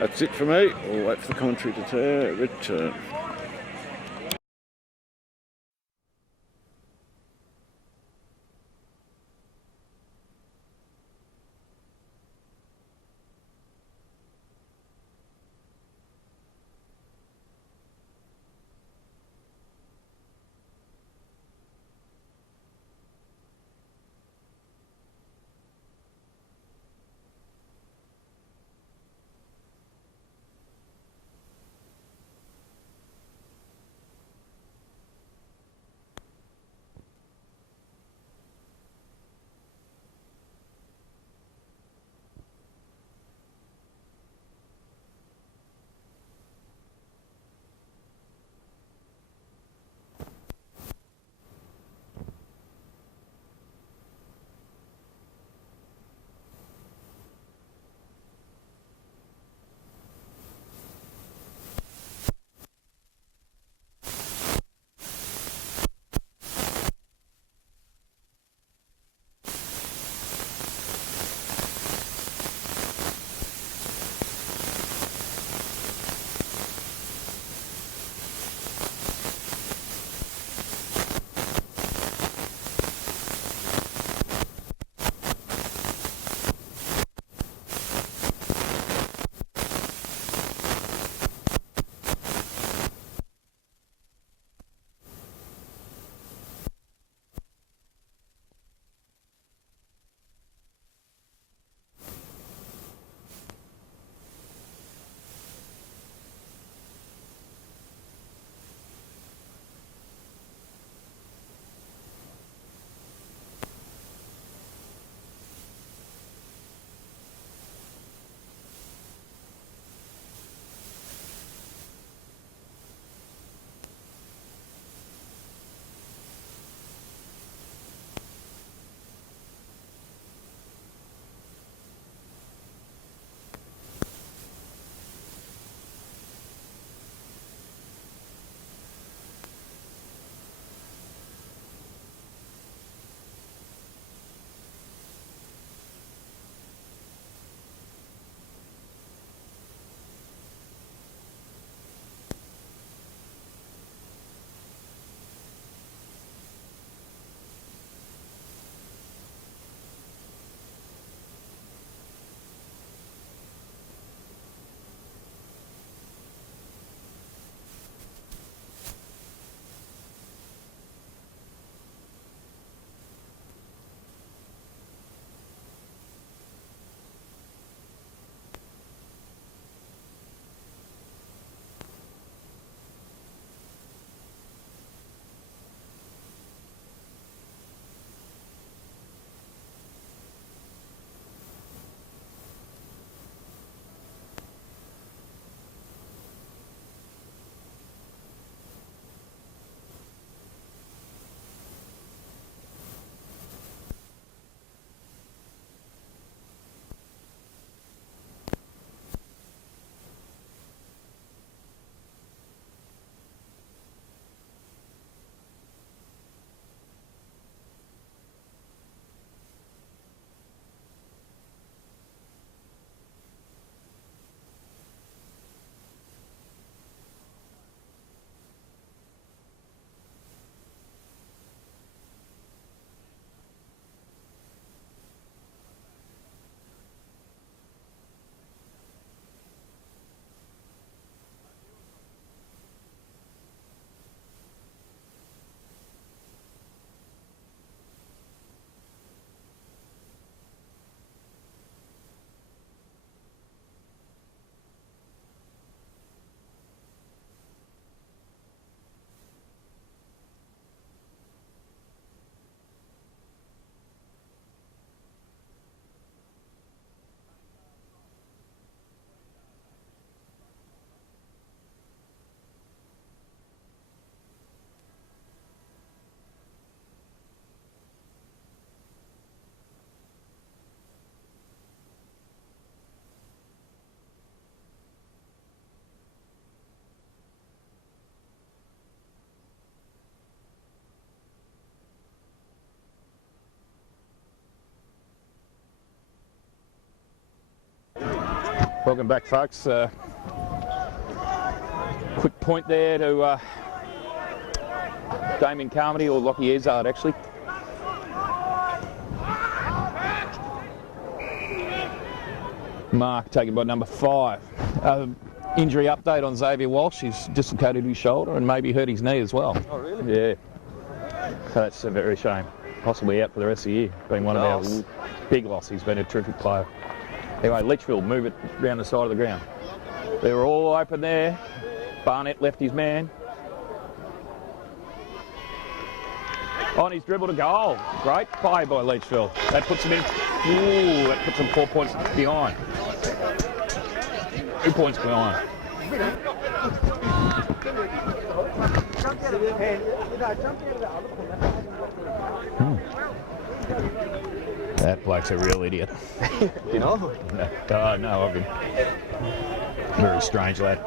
that's it for me. We'll wait for the commentary to return. Welcome back, folks. Quick point there to Damien Carmody, or Lockie Ezard, actually. Mark taken by number 5. Injury update on Xavier Walsh. He's dislocated his shoulder and maybe hurt his knee as well. Oh, really? Yeah. So that's a very shame. Possibly out for the rest of the year. Been one of our big loss. He's been a terrific player. Anyway, Litchfield move it round the side of the ground. They were all open there. Barnett left his man. On his dribble to goal. Great play by Litchfield. That puts him in. Ooh, that puts him 4 points behind. 2 points behind. That bloke's a real idiot. You know? No, I've been very strange lad.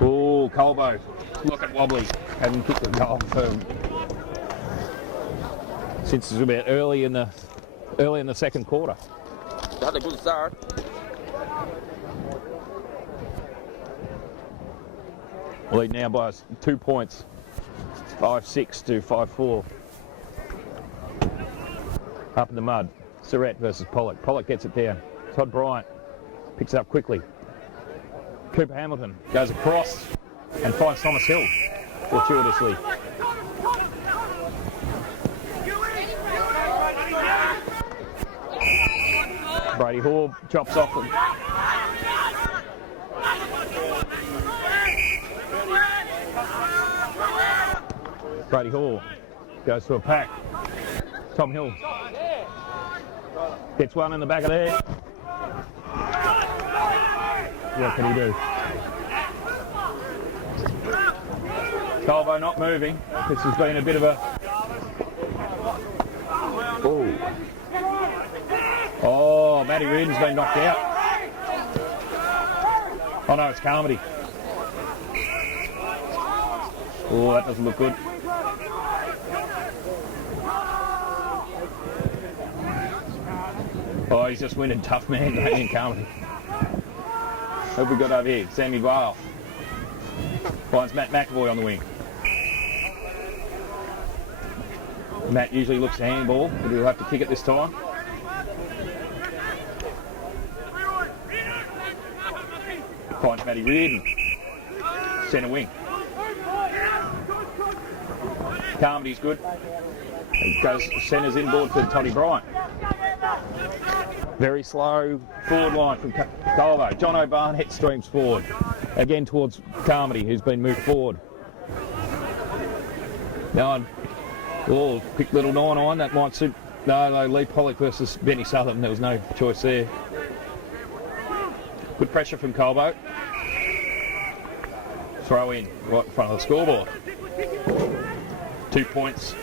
Oh, Colbo, look at Wobbly, hadn't kicked the goal for since it's about early in the second quarter. Had a good start. Lead now by 2 points, 5-6 to 5-4. Up in the mud, Surratt versus Pollock. Pollock gets it down. Todd Bryant picks it up quickly. Cooper Hamilton goes across and finds Thomas Hill fortuitously. Brady Hall chops off them. Brady Hall goes to a pack. Tom Hill gets one in the back of there. What can he do? Colbo not moving. This has been a bit of a... Oh, Matty Reardon's been knocked out. Oh no, it's Carmody. Oh, that doesn't look good. Oh, he's just winning tough man, Damien Carmody. Who have we got over here? Sammy Vale. Finds Matt McAvoy on the wing. Matt usually looks to handball, but he'll have to kick it this time. Finds Matty Reardon. Centre wing. Carmody's good. He goes centres inboard for Toddy Bryant. Very slow forward line from Colbo. John O'Barnett streams forward. Again towards Carmody, who's been moved forward. Now, quick little 9-9, that might suit. No, Lee Pollock versus Benny Southern. There was no choice there. Good pressure from Colbo. Throw in right in front of the scoreboard. 2 points.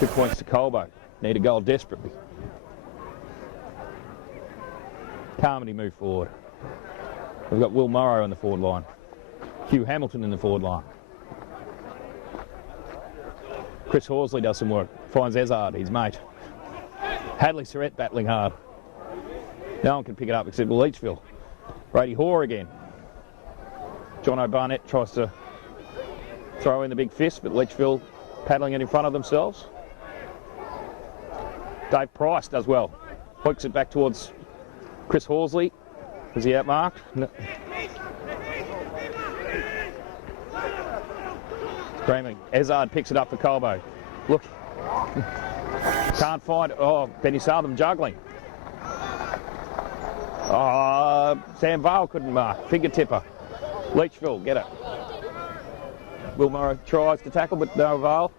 2 points to Colbo. Need a goal desperately. Carmody move forward. We've got Will Morrow in the forward line. Hugh Hamilton in the forward line. Chris Horsley does some work. Finds Ezard, his mate. Hadley Surratt battling hard. No one can pick it up except Leachville. Brady Hoare again. John O'Barnett tries to throw in the big fist, but Leachville paddling it in front of themselves. Dave Price does well. Hoiks it back towards Chris Horsley. Was he outmarked? No. Screaming. Ezard picks it up for Colbo. Look. Can't find... Oh, Benny Southern juggling. Sam Vale couldn't mark. Finger tipper. Leachville, get it. Will Morrow tries to tackle, but no Vale.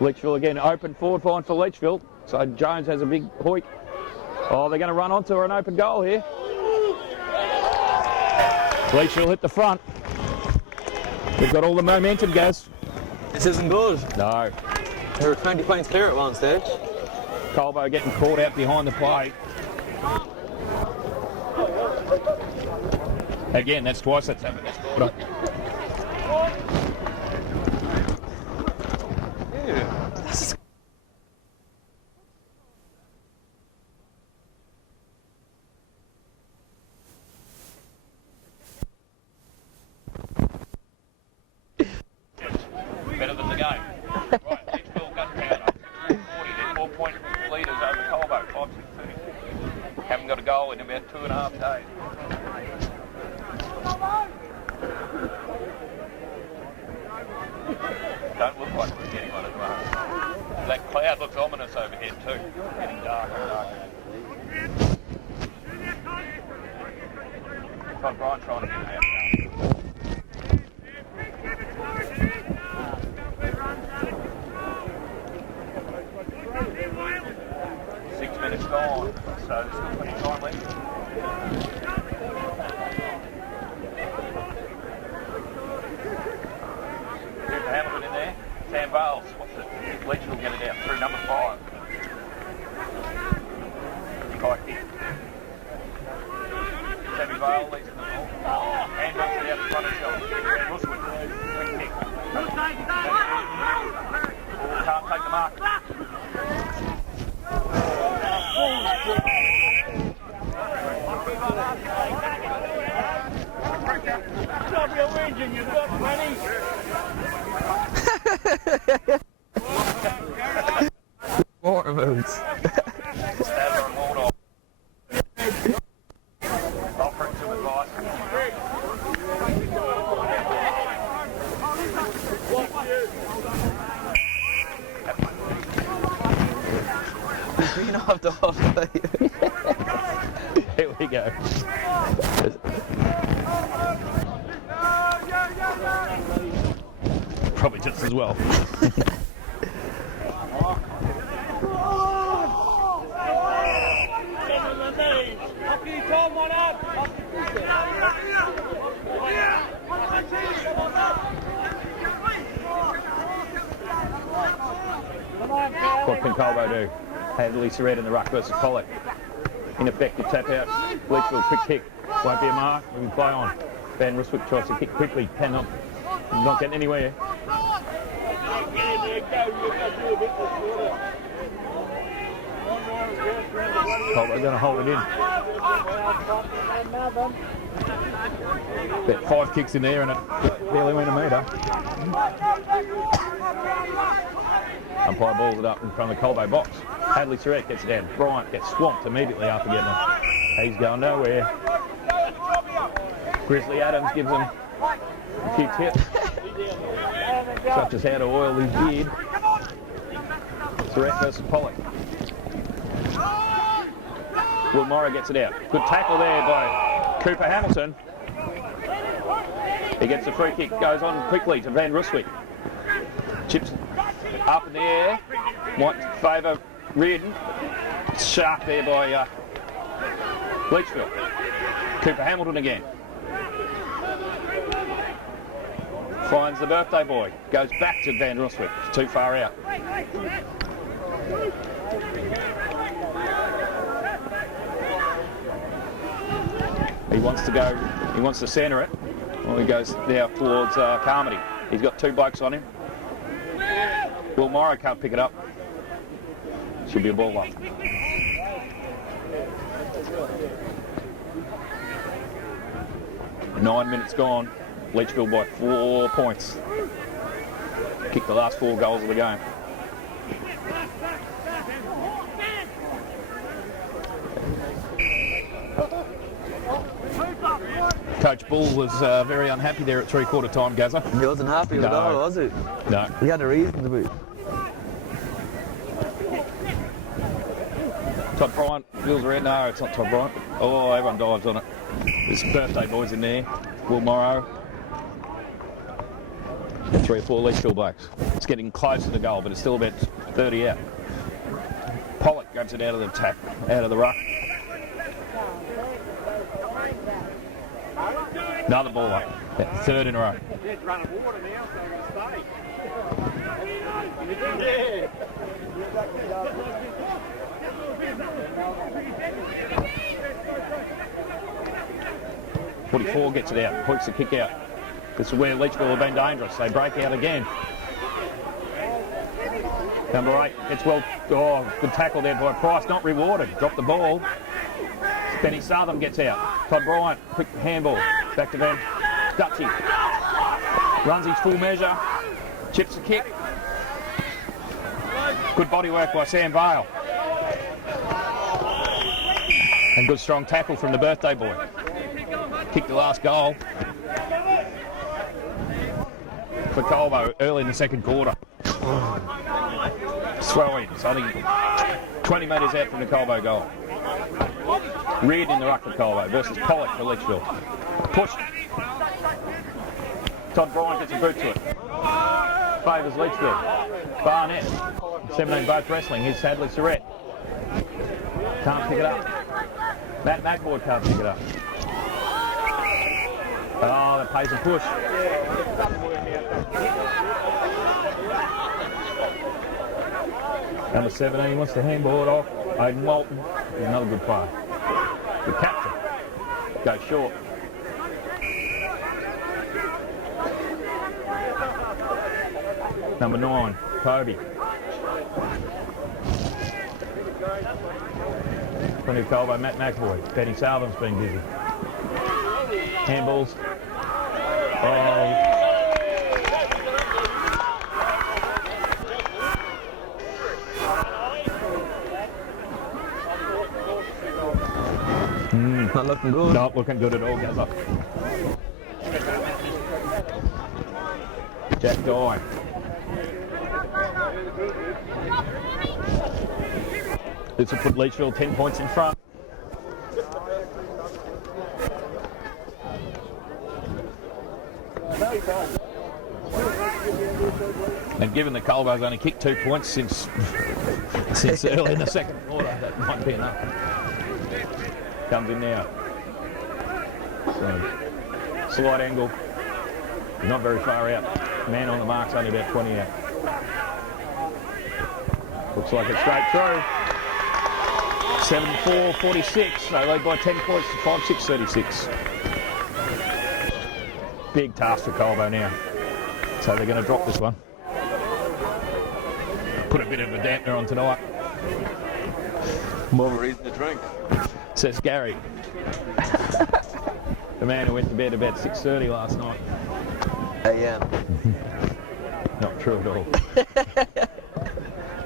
Leachville again, open forward line for Leachville. So Jones has a big hoik. Oh, they're going to run onto an open goal here. Leachville hit the front. They've got all the momentum, Gaz. This isn't good. No. They were 20 points clear at one stage. Colbo getting caught out behind the play. Again, that's twice that's happened. tough day. Don't look like we're getting one at the moment. That cloud looks ominous overhead too. Getting darker and darker. Todd Bryan trying to get him out now. 6 minutes gone, so there's still plenty of time left. Here's Hamilton in there. Sam Bales, watch it. Leach will get it out through number 5. High kick. Sammy Bale leads in the ball. And knocks it out the front himself. Rushwood, quick kick. Can't take the mark. Stop your whinging, you've got money. Water moves. Stadler and Waldorf. Offering some advice. You don't have to hold it. Here we go. Probably just as well. Up you, Tom, one up. What can Colbo do? Hadley Surrett in the ruck versus Pollock. Ineffective tap out. Leachville quick kick. Won't be a mark. We can play on. Van Risswick tries to kick quickly. Cannot. Not getting anywhere. Colbo going to hold it in. About 5 kicks in there and it barely went a metre. Umpire balls it up in front of the Colbo box. Hadley Surrett gets it down. Bryant gets swamped immediately after getting it. He's going nowhere. Grizzly Adams gives him a few tips, such as how to oil his beard. Surrett versus Pollock. Will Morrow gets it out. Good tackle there by Cooper Hamilton. He gets the free kick, goes on quickly to Van Risswick. Chips up in the air, might favour Reardon. It's sharp there by Leachville. Cooper Hamilton again. Finds the birthday boy, goes back to Van Risswick. It's too far out. He wants to go, he wants to centre it. Well, he goes now towards Carmody. He's got 2 blokes on him. Will Morrow can't pick it up. Should be a ball up. Nine minutes gone. Leachville by 4 points. Kicked the last 4 goals of the game. Coach Bull was very unhappy there at 3/4 time, Gazza. He wasn't happy with all, was he? No. He had a reason to be. Todd Bryant wheels around. No, it's not Todd Bryant. Oh, everyone dives on it. There's birthday boys in there. Will Morrow. 3 or 4 Leachville blokes. It's getting close to the goal, but it's still about 30 out. Pollock grabs it out of the tack, out of the ruck. Another ball up. Yeah, 3rd in a row. It's running water now, so I'm going to stay. 44 gets it out, hooks the kick out. This is where Leachville have been dangerous. They break out again. Number 8 gets well. Oh, good tackle there by Price, not rewarded. Dropped the ball. Benny Southam gets out. Todd Bryant, quick handball. Back to Van Dutchy. Runs his full measure. Chips the kick. Good body work by Sam Vale. And good strong tackle from the birthday boy. Kicked the last goal for Colbo early in the second quarter. Throw-ins, I think 20 metres out from the Colbo goal. Reared in the ruck for Colbo versus Pollock for Litchfield. Push. Todd Bryan gets a boot to it. Favours Litchfield. Barnett. 17 both wrestling. Here's Hadley Surrett. Can't pick it up. Matt McBoard can't pick it up. Oh, that pays a push. Number 17 wants the handball off. Aidan Walton. Another good play. Good capture. Goes short. Number 9, Kobe. Plenty of Colbo, Matt McAvoy. Benny Salvin's been busy. Handballs. Oh. Not looking good. Not looking good at all, Gazza. Jack Dye. This will put Leachfield 10 points in front. And given the Colbo's only kicked 2 points since early in the second quarter, that might be enough. Comes in now. So, slight angle. Not very far out. Man on the mark's only about 20 out. Looks like it's straight through. 74-46. They lead by 10 points to 5-6-36. Big task for Colbo now. So they're going to drop this one. Put a bit of a dampener on tonight. More of a reason to drink. Says Gary. The man who went to bed about 6:30 last night. AM. Not true at all.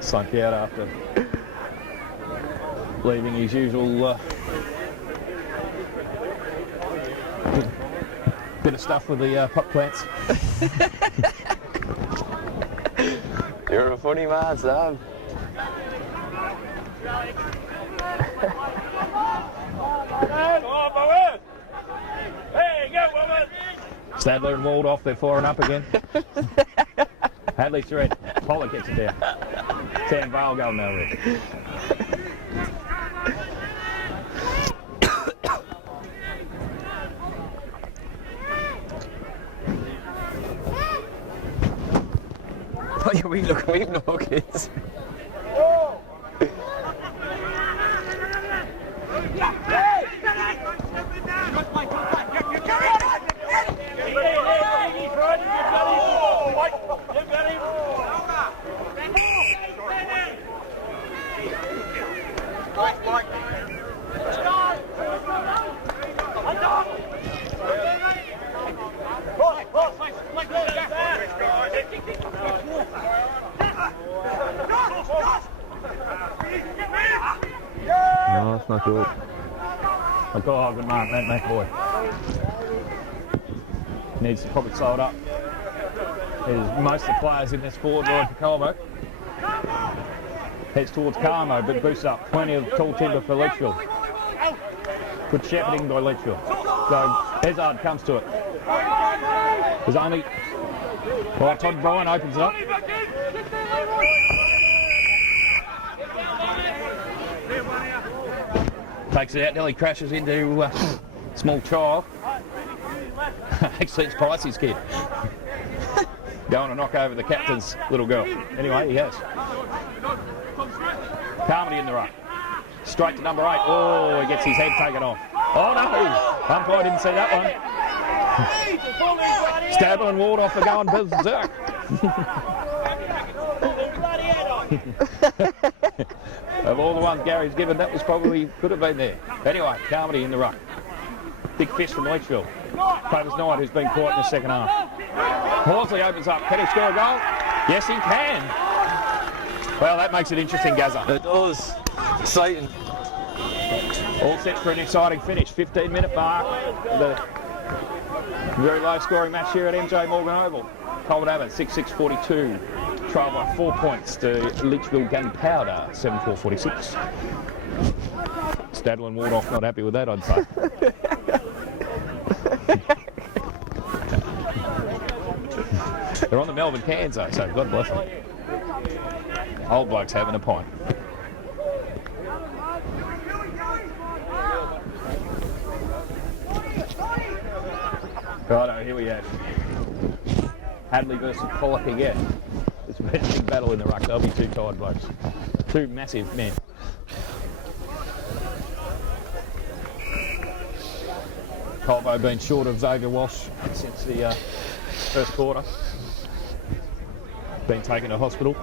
Sunk out after leaving his usual bit of stuff with the pot plants. You're a funny man, Sam. Stadler and Waldorf, they're 4 and up again. Hadley Surrett. Pollock gets it down. Sam Vale going nowhere. What are we looking at? No kids. No, it's not good. Oh, good mark, Matt McAvoy. Needs to probably slow it up. There's most of the players in this forward line for Colbo. Heads towards Carmo, but boosts up. Plenty of tall timber for Litchfield. Good shepherding by Litchfield. So Hazard comes to it. There's only... Well, Todd Bryan opens it up. Takes it out, nearly crashes into a small child. Actually, it's Pricey's kid. Going to knock over the captain's little girl. Anyway, he has. Carmody in the ruck. Straight to number 8. Oh, he gets his head taken off. Oh no! Umpire didn't see that one. Stabler and Waldorf are going berserk. Of all the ones Gary's given, that was probably, could have been there. Anyway, Carmody in the ruck. Big fist from Leachfield. Favours Knight, who's been caught in the second half. Horsley opens up. Can he score a goal? Yes, he can. Well, that makes it interesting, Gazza. It does. Exciting. All set for an exciting finish. 15-minute mark. The very low-scoring match here at MJ Morgan Oval. Colbinabbin 6-6-42. Trail by 4 points to Leachville Gunpowder 7-4-46. Stadler and Wardoff not happy with that, I'd say. They're on the Melbourne cans though, so God bless them. Old bloke's having a pint. Righto, here we have Hadley versus Pollock again. It's been a big battle in the ruck. They'll be two tired blokes. Two massive men. Colbo been short of Xavier Walsh since the first quarter. Been taken to hospital.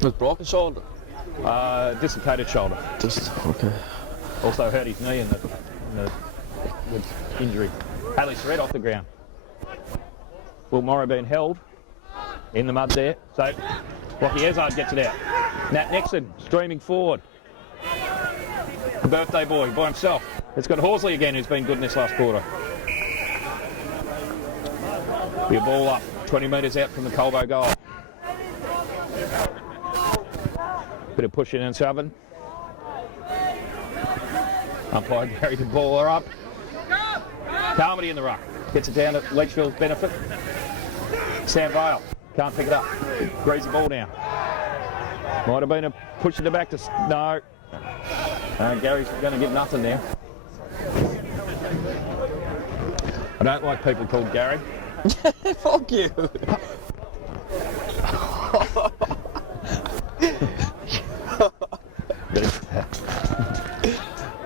With broken shoulder? Dislocated shoulder. Just, okay. Also hurt his knee in the with injury. Hadley Surrett off the ground. Will Morrow being held in the mud there. So Rocky Ezard gets it out. Nat Nixon streaming forward. The birthday boy by himself. It's got Horsley again, who's been good in this last quarter. Be a ball up 20 metres out from the Colbo goal. Bit of pushing and shoving. Umpire Gary the baller up. Carmody in the ruck. Gets it down to Leachville's benefit. Sam Vale can't pick it up. Greasy ball down. Might have been a push in the back to... No. Gary's going to get nothing there. I don't like people called Gary. Fuck you.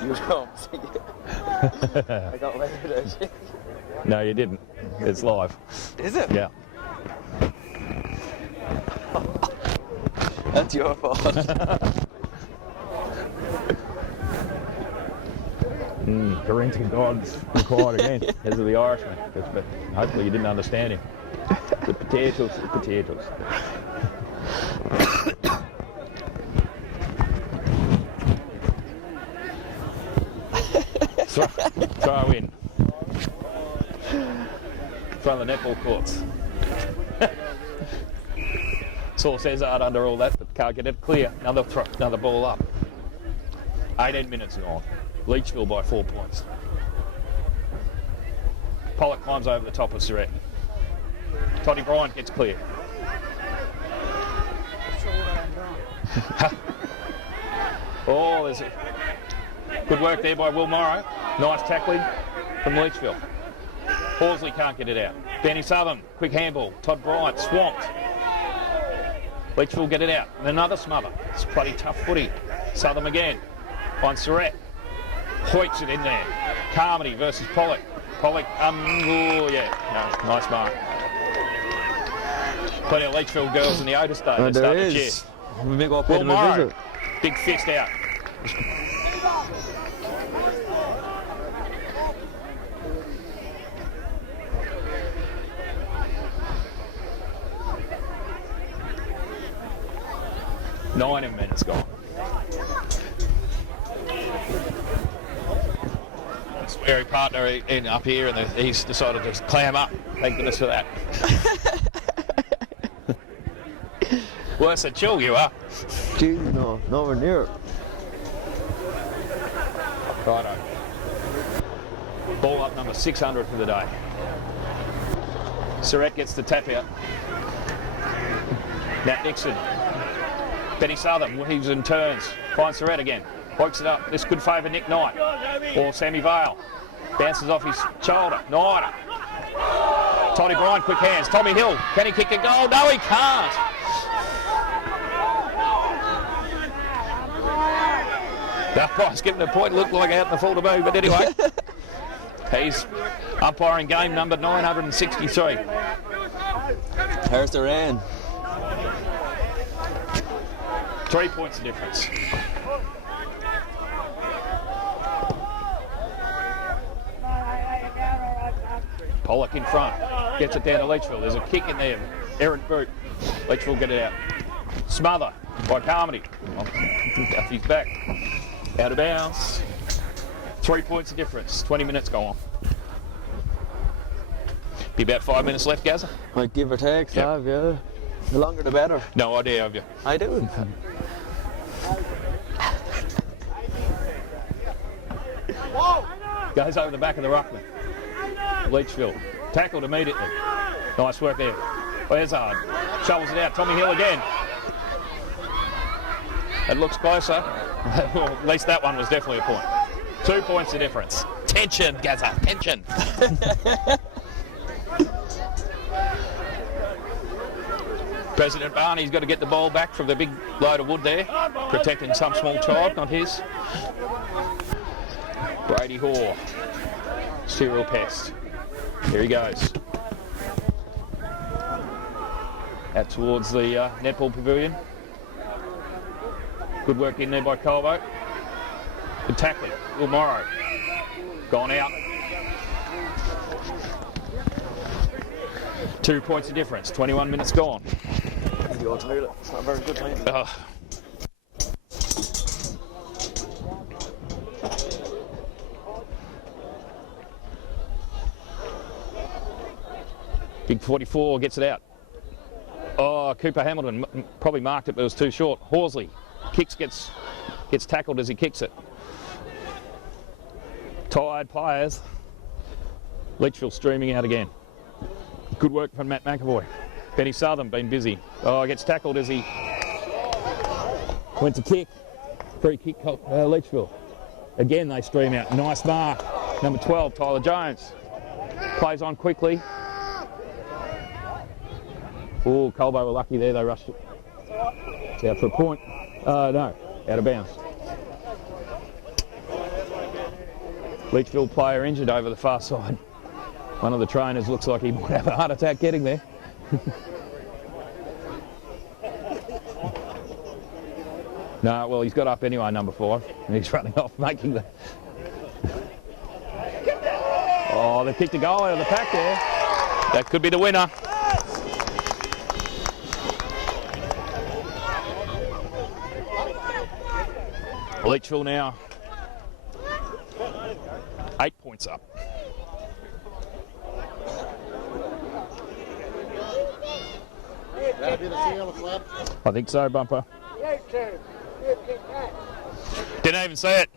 You were home. I got later. No, you didn't. It's live. Is it? Yeah. That's your fault. Parental guidance required again, as of the Irishman. But hopefully you didn't understand him. The potatoes, the potatoes. Throw in. Front of the netball courts. Saw Cesar under all that, but can't get it clear. Another ball up. 18 minutes gone. Leachville by 4 points. Pollock climbs over the top of Surrett. Toddy Bryant gets clear. Oh, there's a good work there by Will Morrow. Nice tackling from Leachville. Horsley can't get it out. Danny Southern, quick handball. Todd Bryant swamped. Leachville get it out. And another smother. It's bloody tough footy. Southern again. Finds Surrett. Hoits it in there. Carmody versus Pollock. Pollock, oh yeah, no, nice mark. Plenty of Leachville girls in the Otis Day. They start to cheer. Will Morrow, big fist out. Nine minutes gone. Sweary partner in up here, and he's decided to clam up. Thank goodness for that. Worse than chill you are. Gee, no, nowhere near it. Righto. Ball up number 600 for the day. Surrett gets the tap out. Nat Nixon. Benny Southern weaves and turns. Finds Surrett again. Pokes it up. This could favour Nick Knight or Sammy Vale. Bounces off his shoulder. Knight. Toddy Bryant, quick hands. Tommy Hill. Can he kick a goal? No, he can't. That boy's getting a point. Looked like out in the full to move, but anyway. He's umpiring game number 963. There's the rain. 3 points of difference. Pollock in front. Gets it down to Leachville. There's a kick in there. Errant boot. Leachville get it out. Smother by Carmody. Off his back. Out of bounds. 3 points of difference. 20 minutes gone. Be about 5 minutes left, Gazza? Like give or take, Yep. Sav, yeah. The longer the better. No idea, have you? I do. Goes over the back of the ruckman. Leachfield. Tackled immediately. Nice work there. Ezard shovels it out. Tommy Hill again. It looks closer. Well, at least that one was definitely a point. 2 points of difference. Tension, Gazza, tension. President Barney's got to get the ball back from the big load of wood there, protecting some small child, not his. Brady Hoare, serial pest. Here he goes. Out towards the netball pavilion. Good work in there by Colbo. Good tackling. Will Morrow. Gone out. 2 points of difference. 21 minutes gone. Your toilet. It's not a very good time. Big 44 gets it out. Oh, Cooper Hamilton probably marked it, but it was too short. Horsley kicks, gets tackled as he kicks it. Tired players. Leachfield streaming out again. Good work from Matt McAvoy. Benny Southern been busy. Oh, gets tackled as he went to kick. Free kick, Leachfield. Again, they stream out. Nice mark. Number 12, Tyler Jones. Plays on quickly. Oh, Colbo were lucky there. They rushed it. It's out for a point. No, out of bounds. Leachfield player injured over the far side. One of the trainers looks like he might have a heart attack getting there. No, well, he's got up anyway, number 5, and he's running off, making the... Oh, they picked a goal out of the pack there. That could be the winner. Leachfield now 8 points up. I think so, Bumper. Didn't even see it.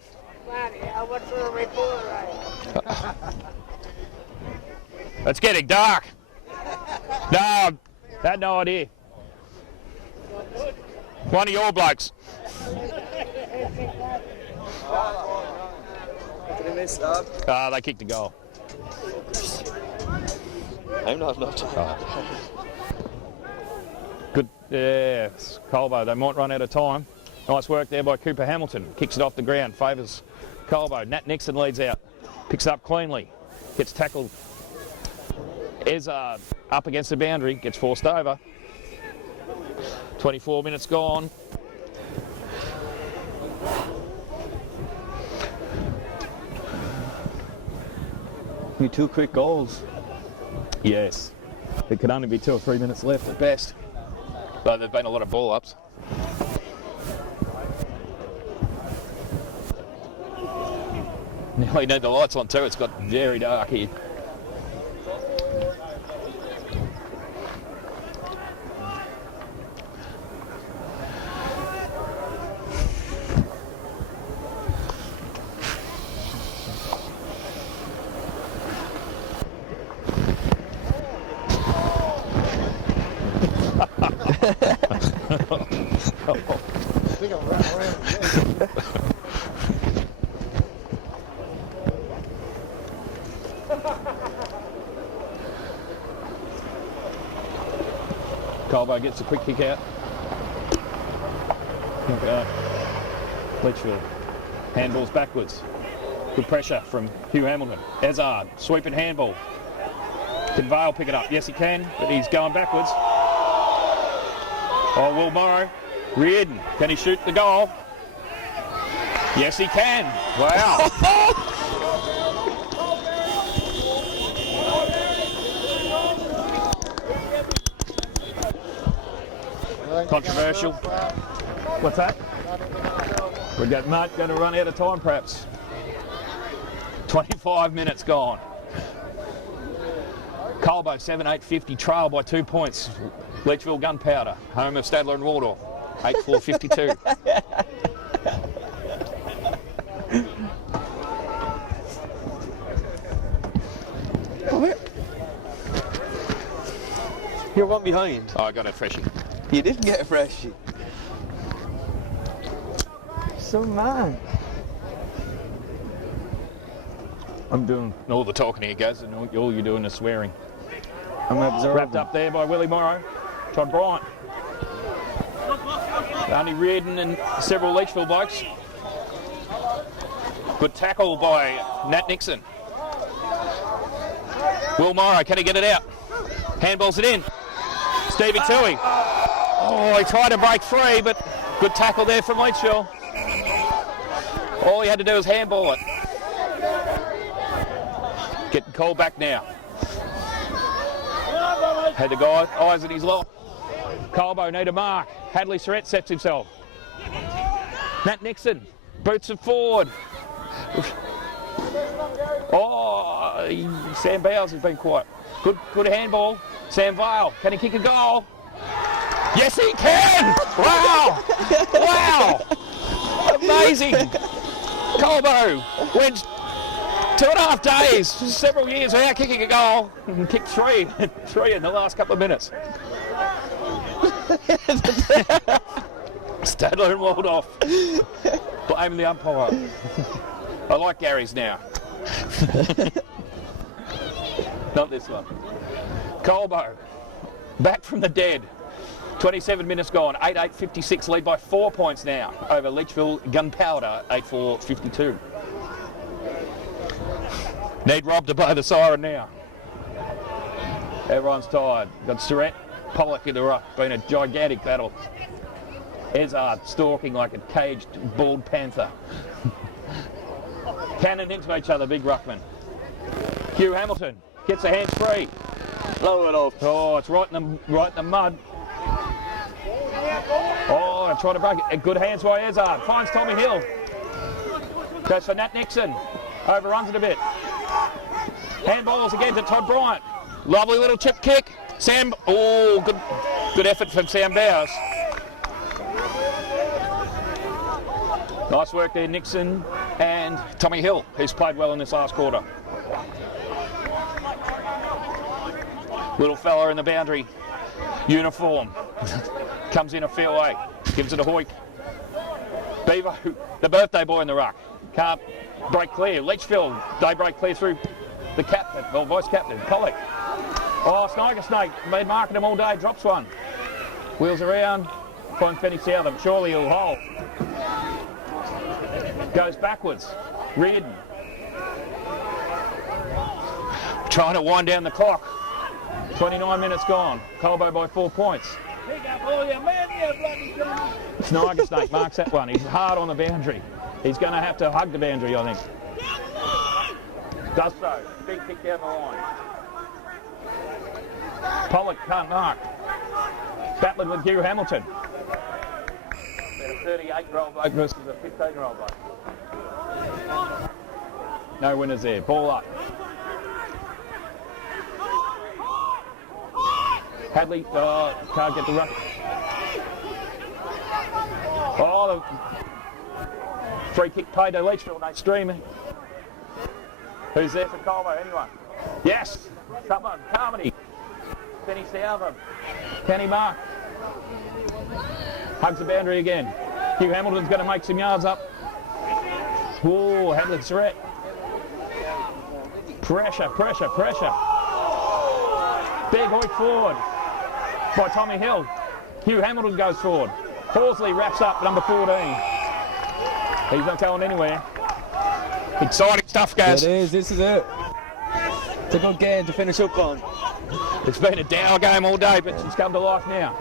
It's getting dark. No, I had no idea. One of your blokes. Did he miss that? They kicked a goal. I'm not enough to. Good, yes, Colbo, they might run out of time. Nice work there by Cooper Hamilton. Kicks it off the ground, favours Colbo. Nat Nixon leads out, picks it up cleanly, gets tackled. Ezard up against the boundary, gets forced over. 24 minutes gone. You 2 quick goals. Yes, there could only be 2 or 3 minutes left at best. But there've been a lot of ball ups. Nearly need the lights on too, it's got very dark here. Colbo gets a quick kick out. Leachfield. Handballs backwards. Good pressure from Hugh Hamilton. Ezard, sweeping handball. Can Vale pick it up? Yes, he can, but he's going backwards. Oh, Will Morrow. Reardon, can he shoot the goal? Yes, he can. Wow. Controversial. What's that? We've got Mutt going to run out of time perhaps. 25 minutes gone. Colbo 7-8-50, trail by 2 points. Leachville Gunpowder, home of Stadler and Waldorf, 8-4-52. You're one behind. Oh, I got a freshie. You didn't get a freshie. So man. I'm doing All the talking here goes, and all you're doing is swearing. I'm observing. wrapped up there by Willie Morrow. Todd Bryant. Barney Reardon and several Leachville blokes. Good tackle by Nat Nixon. Will Morrow, can he get it out? Handballs it in. Stevie Toohey. Oh, he tried to break free, but good tackle there from Leachville. All he had to do was handball it. Getting called back now. Had the guy eyes in his lock. Colbo need a mark. Hadley Surrett sets himself. Nat Nixon boots it forward. Oh, Sam Bowles has been quiet. Good handball. Sam Vale, can he kick a goal? Yes, he can! Wow! Wow! Amazing! Colbo went 2.5 days, several years without kicking a goal, and kicked three in the last couple of minutes. Stadler and Waldorf blaming the umpire. I like Gary's now. Not this one. Colbo, back from the dead. 27 minutes gone, 8-8-56, lead by 4 points now over Leachville Gunpowder, 8-4-52. Need Rob to blow the siren now. Everyone's tired. Got Surrett, Pollock in the ruck, been a gigantic battle. Ezard stalking like a caged bald panther. Cannon into each other, big ruckman. Hugh Hamilton gets the hands free. Blow it off. Oh, it's right in the mud. Oh, trying to break it. Good hands by Ezard. Finds Tommy Hill. Goes for Nat Nixon. Overruns it a bit. Handballs again to Todd Bryant. Lovely little chip kick. Sam. Oh, good effort from Sam Bowers. Nice work there, Nixon and Tommy Hill, who's played well in this last quarter. Little fella in the boundary uniform comes in a fairway, gives it a hoik. Bevo, the birthday boy in the ruck, can't break clear. Leachville, they break clear through the captain, well, vice captain, Pollock. Oh, Sniger Snake, been marking him all day, drops one. Wheels around, finds Penny Southam, surely he'll hold. Goes backwards, Reardon. Trying to wind down the clock. 29 minutes gone, Colbo by 4 points. Pick up all your men, you bloody Johnny. Sniger Snake marks that one. He's hard on the boundary. He's going to have to hug the boundary, I think. Does so. Big kick down the line. Pollock can't mark. Battling with Hugh Hamilton. A 38-year-old bloke versus a 15-year-old bloke. No winners there. Ball up. Hadley can't get the ruck. Oh, the free kick paid to Leachville. They streaming. Who's there for Colbo? Anyone? Yes. Someone. Carmody. Penny Southam. Can he mark? Hugs the boundary again. Hugh Hamilton's going to make some yards up. Whoa, Hadley Surrett. Pressure. Big hoik forward by Tommy Hill. Hugh Hamilton goes forward. Horsley wraps up number 14. He's not going anywhere. Exciting stuff, guys. It is, this is it. It's a good game to finish up on. It's been a dour game all day, but it's come to life now.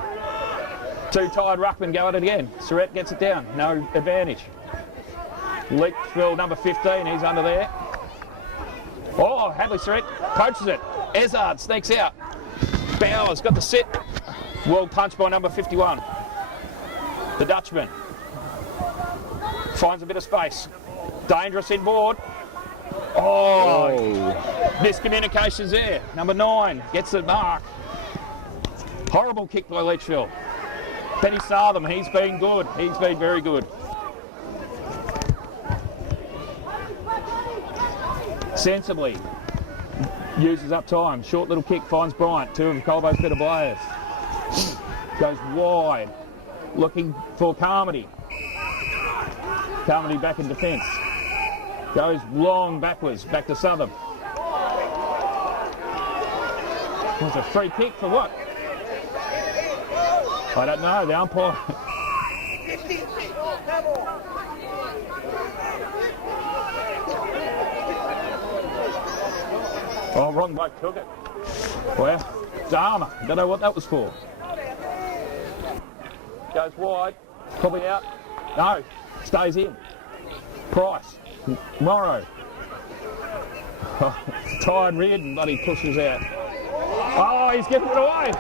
Two tired ruckmen go at it again. Surrett gets it down, no advantage. Leachville number 15, he's under there. Oh, Hadley Surrett poaches it. Ezard sneaks out. Bowers got the sit. Well punched by number 51. The Dutchman. Finds a bit of space. Dangerous inboard. Oh, miscommunications there. Number 9 gets the mark. Horrible kick by Leachville. Benny Southam, he's been good. He's been very good. Sensibly uses up time. Short little kick finds Bryant. 2 of Colbo's better players. Goes wide. Looking for Carmody. Carmody back in defence. Goes long backwards. Back to Southam. Was a free kick for what? I don't know. The umpire. Oh, wrong bloke took it. Well, Dharma. Don't know what that was for. Goes wide. Probably out. No. Stays in. Price. Morrow. Tired Reardon, but he pushes out. Oh, he's giving it away.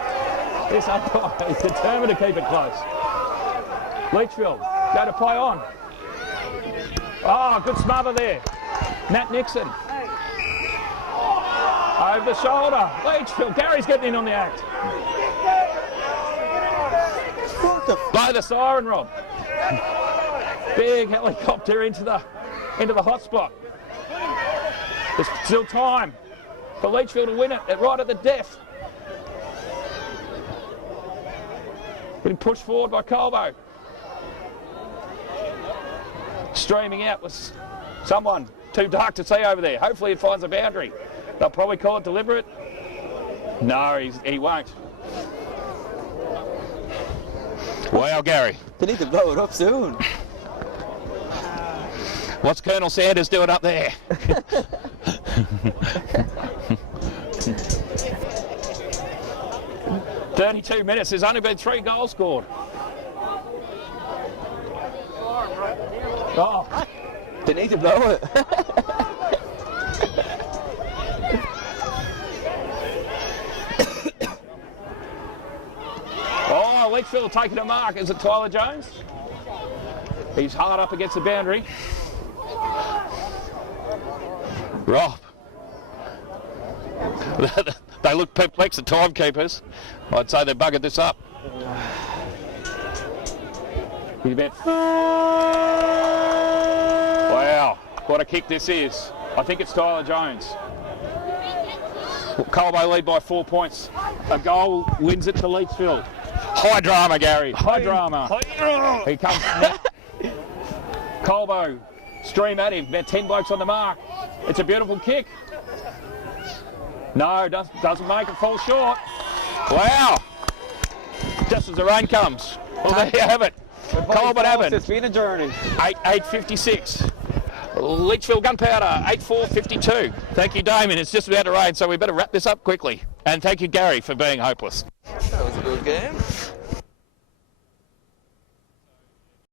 This umpire is determined to keep it close. Leachville, go to play on. Oh, good smother there. Matt Nixon. Over the shoulder. Leachville, Gary's getting in on the act. Blow the siren, Rob. Big helicopter into the hot spot. There's still time for Leachville to win it right at the death. Getting pushed forward by Colbo. Streaming out was someone too dark to see over there. Hopefully it finds a boundary. They'll probably call it deliberate. No, he won't. Wow, Gary. They need to blow it up soon. What's Colonel Sanders doing up there? "32 minutes, there's only been 3 goals scored." Oh, They need to blow it. oh, Leachville taking a mark. Is it Tyler Jones? He's hard up against the boundary. Rob. They look perplexed, the timekeepers. I'd say they buggered this up. Wow, what a kick this is. I think it's Tyler Jones. Colbo lead by 4 points. A goal wins it to Leachville. High drama, Gary. High drama. He comes now. Colbo, stream at him. About 10 blokes on the mark. It's a beautiful kick. No, doesn't make it, fall short. Wow. Just as the rain comes. Well, there you have it. Colbinabbin. It's been a journey. 8:56. Leachville Gunpowder, 8:4:52. Thank you, Damien. It's just about to rain, so we better wrap this up quickly. And thank you, Gary, for being hopeless. That was a good game.